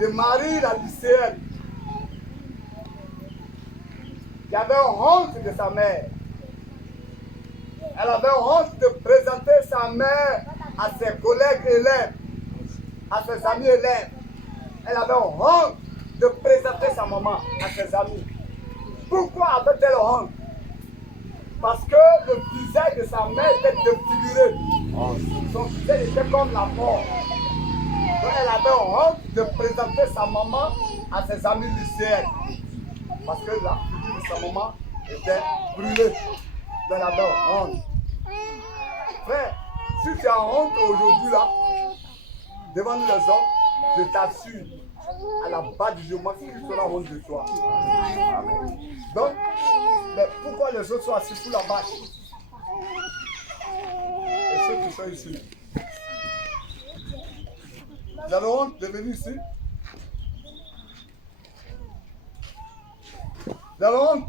de Marie, la lycéenne, qui avait honte de sa mère. Elle avait honte de présenter sa mère à ses collègues élèves, à ses amis élèves. Elle avait honte de présenter sa maman à ses amis. Pourquoi avait-elle honte? Parce que le visage de sa mère était défiguré. Son visage était comme la mort. Donc elle avait honte de présenter sa maman à ses amis lycéens. Parce que la figure de sa maman était brûlée. Donc elle avait honte. Frère, si tu as honte aujourd'hui là, devant nous les hommes, je t'assure, à la base du jugement, qui sera honte de toi. Amen. Donc, mais pourquoi les autres sont assis sous la bâche? Et ceux qui sont ici, vous avez honte de venir ici? Vous avez honte?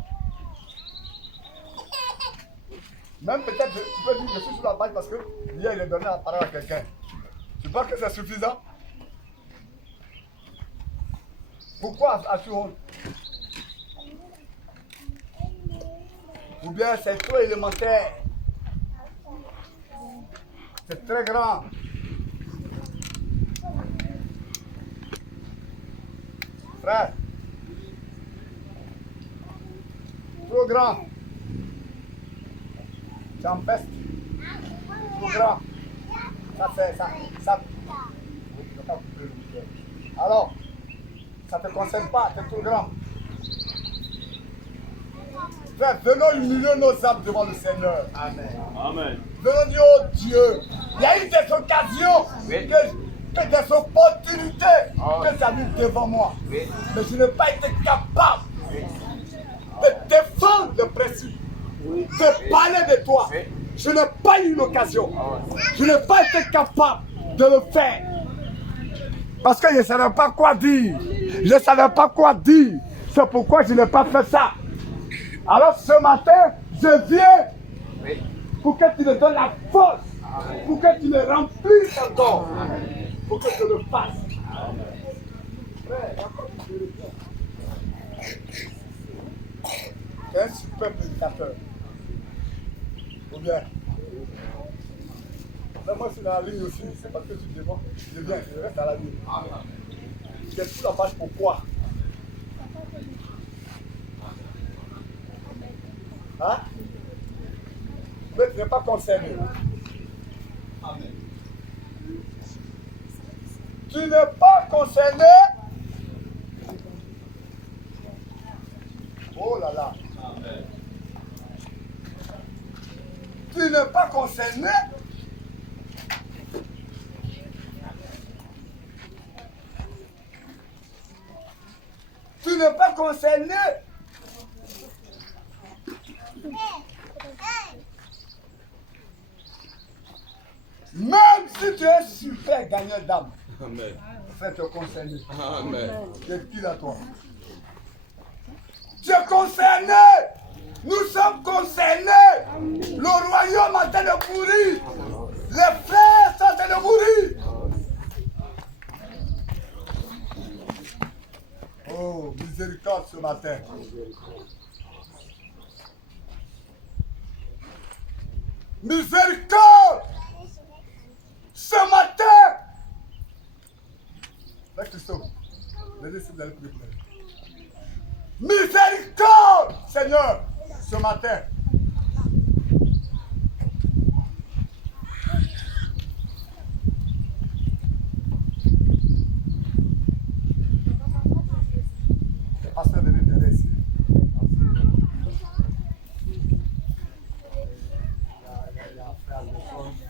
Même peut-être, tu peux dire que je suis sous la bâche parce que hier il a donné la parole à quelqu'un. Tu penses que c'est suffisant? Pourquoi as-tu honte? Ou bien c'est trop élémentaire. C'est très grand. Frère. Trop grand. Ça empeste. Trop grand. Ça c'est ça. Alors, ça ne te concerne pas, c'est trop grand. Frère, venons humilier nos âmes devant le Seigneur. Amen. Amen. Venons dire, oh Dieu, il y a eu des occasions, que des opportunités que tu as mis devant moi. Mais je n'ai pas été capable de défendre le principe, de parler de toi. Je n'ai pas eu l'occasion. Je n'ai pas été capable de le faire. Parce que je ne savais pas quoi dire. Je ne savais pas quoi dire. C'est pourquoi je n'ai pas fait ça. Alors ce matin, je viens pour que tu me donnes la force, pour que tu me remplisses encore, pour que je le fasse. Tu es un super prédicateur. Ou bien, moi je suis dans la ligne aussi, c'est parce que tu demandes, je viens, je reste dans la ligne. Tu es sous la bâche, pourquoi? Hein? Mais tu n'es pas concerné. Amen. Tu n'es pas concerné. Oh là là. Amen. Tu n'es pas concerné. Tu n'es pas concerné. Même si tu es super gagnant d'âme, ça te concerne. Amen. C'est qui là toi? Tu es concerné. Nous sommes concernés. Le royaume est en train de mourir. Les frères sont en train de mourir. Oh, miséricorde ce matin. Miséricorde ce matin. Là, Christophe, venez si vous allez prier. Miséricorde, Seigneur, ce matin. de force.